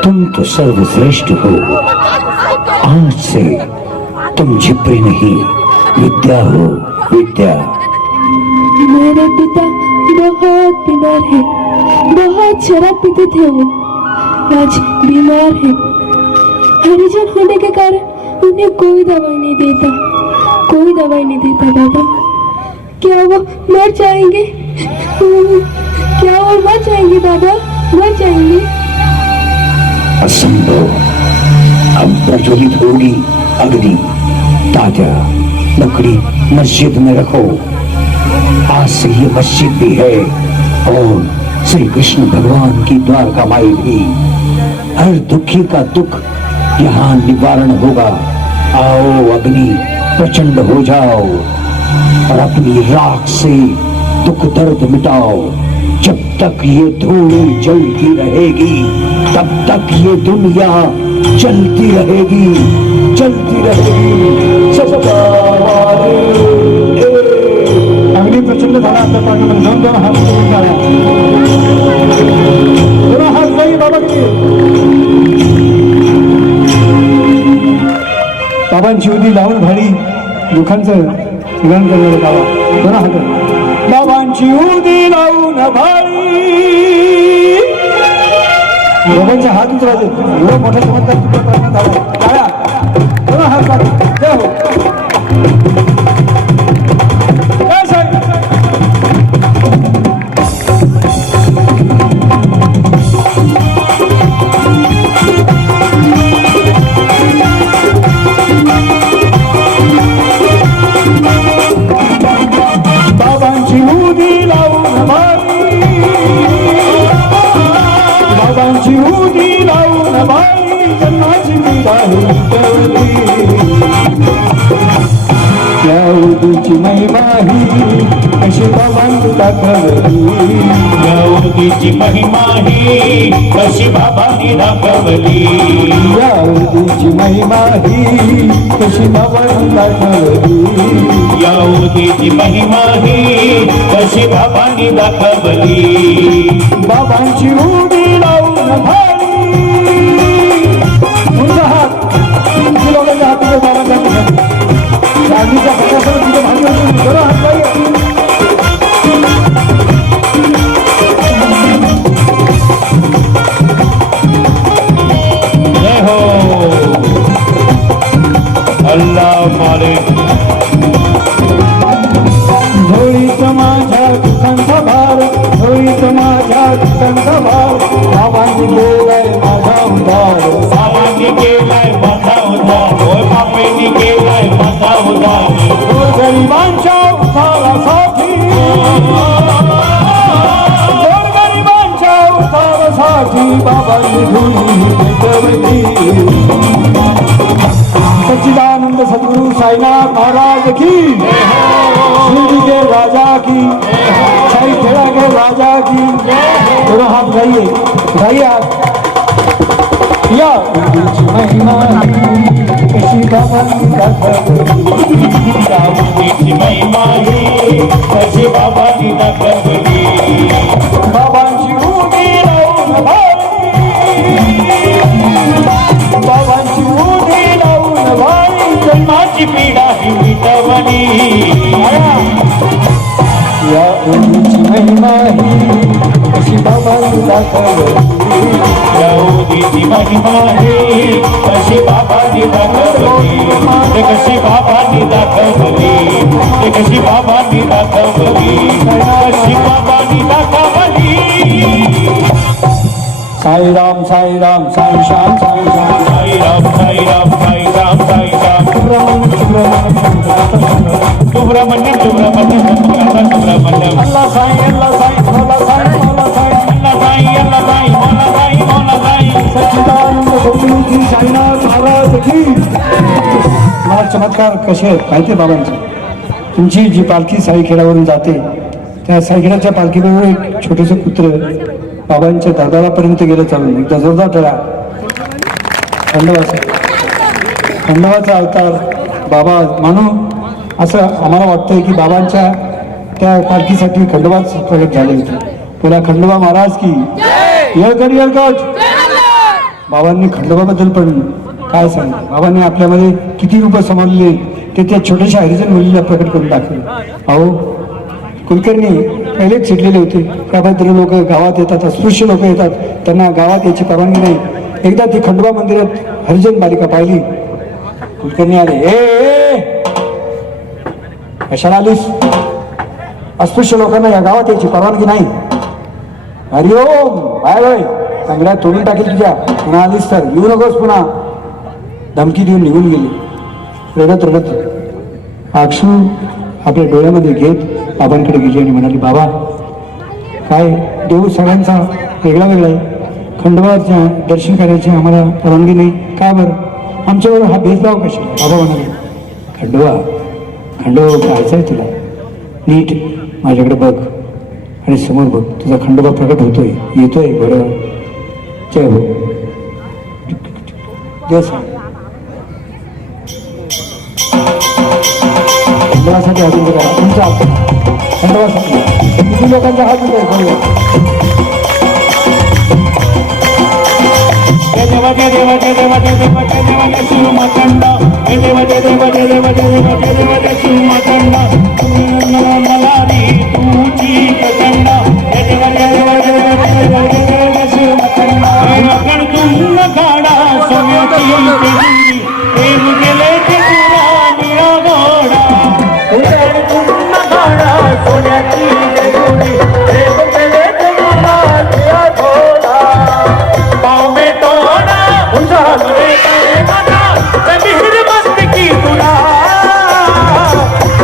तुम तो सर्वश्रेष्ठ हो। आज से तुम झिपरी नहीं, विद्या हो, विद्या। मेरे पिता बहुत बीमार है, बहुत शराब पीते थे वो, आज बीमार है। हरिजन होने के कारण उन्हें कोई दवाई नहीं देता, कोई दवाई नहीं देता। बाबा, क्या वो मर जाएंगे? क्या वो मर जाएंगे बाबा, मर जाएंगे? असंभव। अब प्रज्वलित होगी अग्नि। ताजा लकड़ी मस्जिद में रखो। आज से ये मस्जिद भी है और श्री कृष्ण भगवान की द्वारका माई भी। हर दुखी का दुख यहाँ निवारण होगा। आओ अग्नि, प्रचंड हो जाओ और अपनी राख से दुख दर्द मिटाओ। जब तक ये धूल जलती रहेगी, तब तक ये दुनिया चलती रहेगी, चलती रहेगी। सबका अगदी प्रचंड झाला आपल्या पाण्यामध्ये दोन दोन हात करून जाया. दोन हात नाही बाबा की. बाबांची उदी लावून भाडी दुःखांचं निवारण करणारे बाबा. दोन हात. बाबांची उदी लावून भाडी. बाबांचे हात उचलायचे. एवढा मोठा चमत्कार तुमच्या करण्यात आला. टाळ्या. दोन हात बाकी. जय हो. जय साई. दाखवली या उदीची महिमा ही कशी बाबांनी दाखवली गौरीची महिमा ही कशी बाबांनी दाखवली या उदीची महिमा ही कशी बाबांनी दाखवली गौरीची महिमा ही कशी बाबांनी दाखवली बाबांची उडी लावून भारी तुमचा हात तुमची लोकांच्या हात बाबांच्या हात राणीच्या पटासह तिथे भांडण जरा हात पाहिजे जय हो अल्लाह मालिक झोळीत माझ्या दुःखांचा भार झोळीत माझ्या दुःखांचा भार बाबांनी गेलाय माझा उद्धार बाबांनी केलाय माझा उद्धार होय बापेंनी केलाय माझा उद्धार गरिबांच्या उद्धारासाठी गरिबांच्या उद्धारासाठी बाबांनी धुळी पेटवली सच्चिदानंद सद्गुरु साईनाथ महाराज की शिर्डी के राजा की साई खेड़ा के राजा की दोनों हाथ गाइए गाइए आप या उदीची महिमा कशी बाबांनी दाखवली गौरीची महिमा ही कशी बाबांनी दाखवली बाबांची उडी लावून भारी बाबांची उडी लावून भारी जन्माची पीडा ही मिटवली या उदीची महिमा ही कशी बाबांनी दाखवली गौरीची महिमा ही कशी बाबांनी दाखवली ते कशी बाबांनी दाखवली ते कशी बाबांनी दाखवली कशी बाबांनी दाखवली साईराम साईराम साई श्याम साई श्याम साई राम साई राम साई राम साई राम सुब्रमण्य सुब्रमण्य सुब्रमण्य सुब्रमण्य अल्लाह साई अल्लाह साई मौला साई मौला साई अल्लाह साई मौला साई मौला साई सच्चिदानंद सद्गुरु श्री साईनाथ महाराज की मला चमत्कार कसे आहेत माहिती आहे बाबांचे तुमची जी पालखी साईखेड्यावरून जाते त्या साईखेड्याच्या पालखीबरोबर एक छोटंसं कुत्र बाबांच्या दादालापर्यंत गेलं चालून एकदा जोरदार टळा खंडोबाचा अवतार बाबा मानू असं आम्हाला वाटतंय की बाबांच्या त्या पालखीसाठी खंडोबाच प्रगट झाले होते पुन्हा खंडोबा महाराज की येळकट येळकट बाबांनी खंडोबाबद्दल पण काय सांग बाबांनी आपल्यामध्ये किती रूप समजले ते त्या छोट्याशा हरिजन मुलीला प्रकट करून दाखवले अहो कुलकर्णी पहिलेच चिडलेले होते त्याबद्दल लोक गावात येतात अस्पृश्य लोक येतात त्यांना गावात याची परवानगी नाही एकदा ती खंडोबा मंदिरात हरिजन बालिका पाहिली कुलकर्णी आले ए कशाला आलीस अस्पृश्य लोकांना या गावात याची परवानगी नाही हरिओम बाय बाय चांगल्या तोडून टाकेल तुझ्या पुन्हा आलीस तर येऊ नकोस पुन्हा धमकी देऊन निघून गेली रडत रडत अक्षू आपल्या डोळ्यामध्ये घेत बाबांकडे गेली आणि म्हणाली बाबा काय देव सगळ्यांचा वेगळा वेगळा आहे खंडोबाच्या दर्शन करायची आम्हाला परवानगी नाही का बरं आमच्यावर हा भेदभाव कशा बाबा म्हणाले खंडोबा पाहायचा आहे तुला नीट माझ्याकडे बघ आणि समोर बघ तुझा खंडोबा प्रकट होतोय येतोय बरं जय हो जय सांग खंडोबासाठी हात उभे करा तुमचा खंडोबासाठी किती लोकांचा हात उभे करूया देवा जय देवा जय देवा जय देवा जय देवा जय शिव मातंडा जय देवा जय देवा जय देवा जय देवा जय देवा जय शिव मातंडा मलारी तुझी प्रचंडा जय देवा जय देवा जय देवा जय देवा जय देवा जय शिव मातंडा आपण तुम गाडा सोन्याची पेंडी प्रेम गेले ते तुला निळा गोडा तुम गाडा सोन्याची पेंडी प्रेम गेले ते तुला निळा गोडा पाव में तोड़ा रे तेरे मना मिहिर मस्त की तुला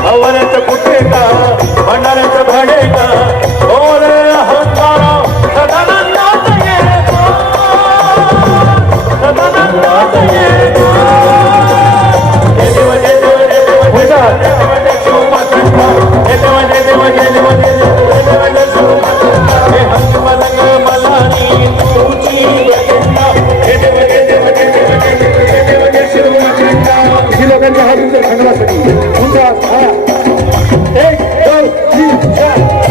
अवरत कुठे किती लोकांच्या हात उचल खंडवासाठी उंचा हा 1 2 3 4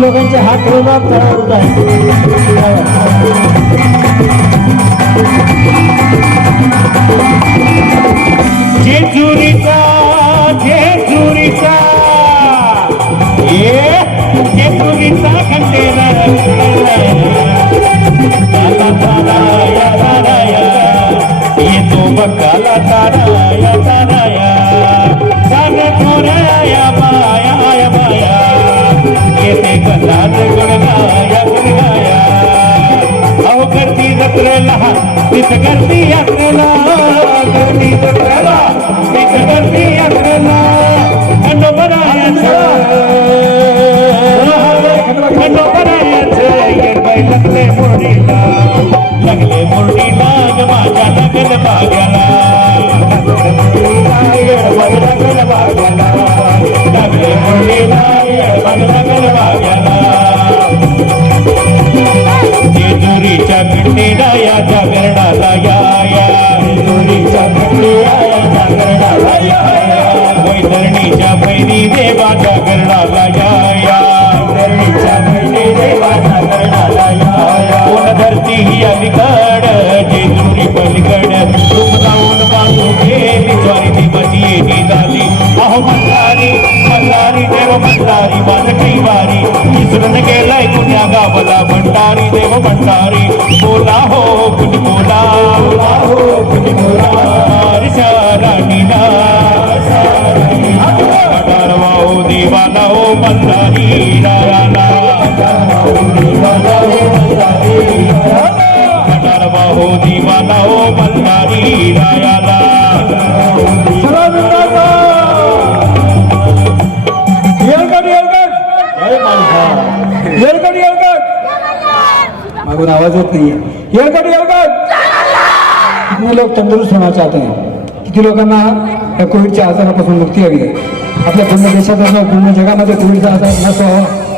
लोकांचे हात ठेवणार करावत आहे जेजुरीचा जेजुरीचा खंडेरा येतो बघाला ताराया ताराया सान थोराया बाया बाया येते गल्लात गुणगाया गुणगाया अहो गर्दी जत्रेला तिथं गर्दी यात्रेला गर्दी जत्रेला तिथं गर्दी यात्रेला लगले मुरडीला माझ्या लगन बागला लगन बागला लगले मुरडीला लगन बागला जेजुरीच्या खंडीला या जागरणाला या जेजुरीच्या खंडीला या जागरणाला या वैतरणीच्या बहिणी देवा जागरणाला या वैतरणीच्या बहिणी देवा जागरणाला या कोण धरती ही अलीकड जेजुरी पलीकड रूप जाऊन बाजू गेली ज्वारी देवाची येणी झाली अहो मल्हारी मल्हारी देव मल्हारी बाजटी वारी विसरून गेलाय कुण्या गावाला भंडारी देव भंडारी बोला हो कुणी बोला बोला हो कुणी बोला राणीला अडारवाओ देवाला ओ मल्हारी रायाला अडारवाओ देवाला ओ मल्हारी रायाला मागून आवाज होत नाहीये कितने लोग तंदुरुस्त होना चाहते हैं किती लोकांना या कोविडच्या आजारापासून मुक्ती हवी आहे आपल्या पूर्ण देशात पूर्ण जगामध्ये कोविडचा आजार नसो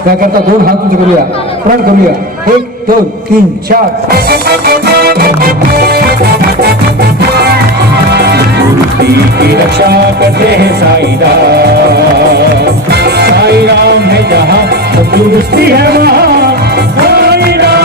त्याकरता 2 हात उंच करूया, प्रण करूया. 1 2 3 4. की रक्षा करते हैं साईं राम है जहाँ तंदुरुस्ती है वहाँ साईं राम.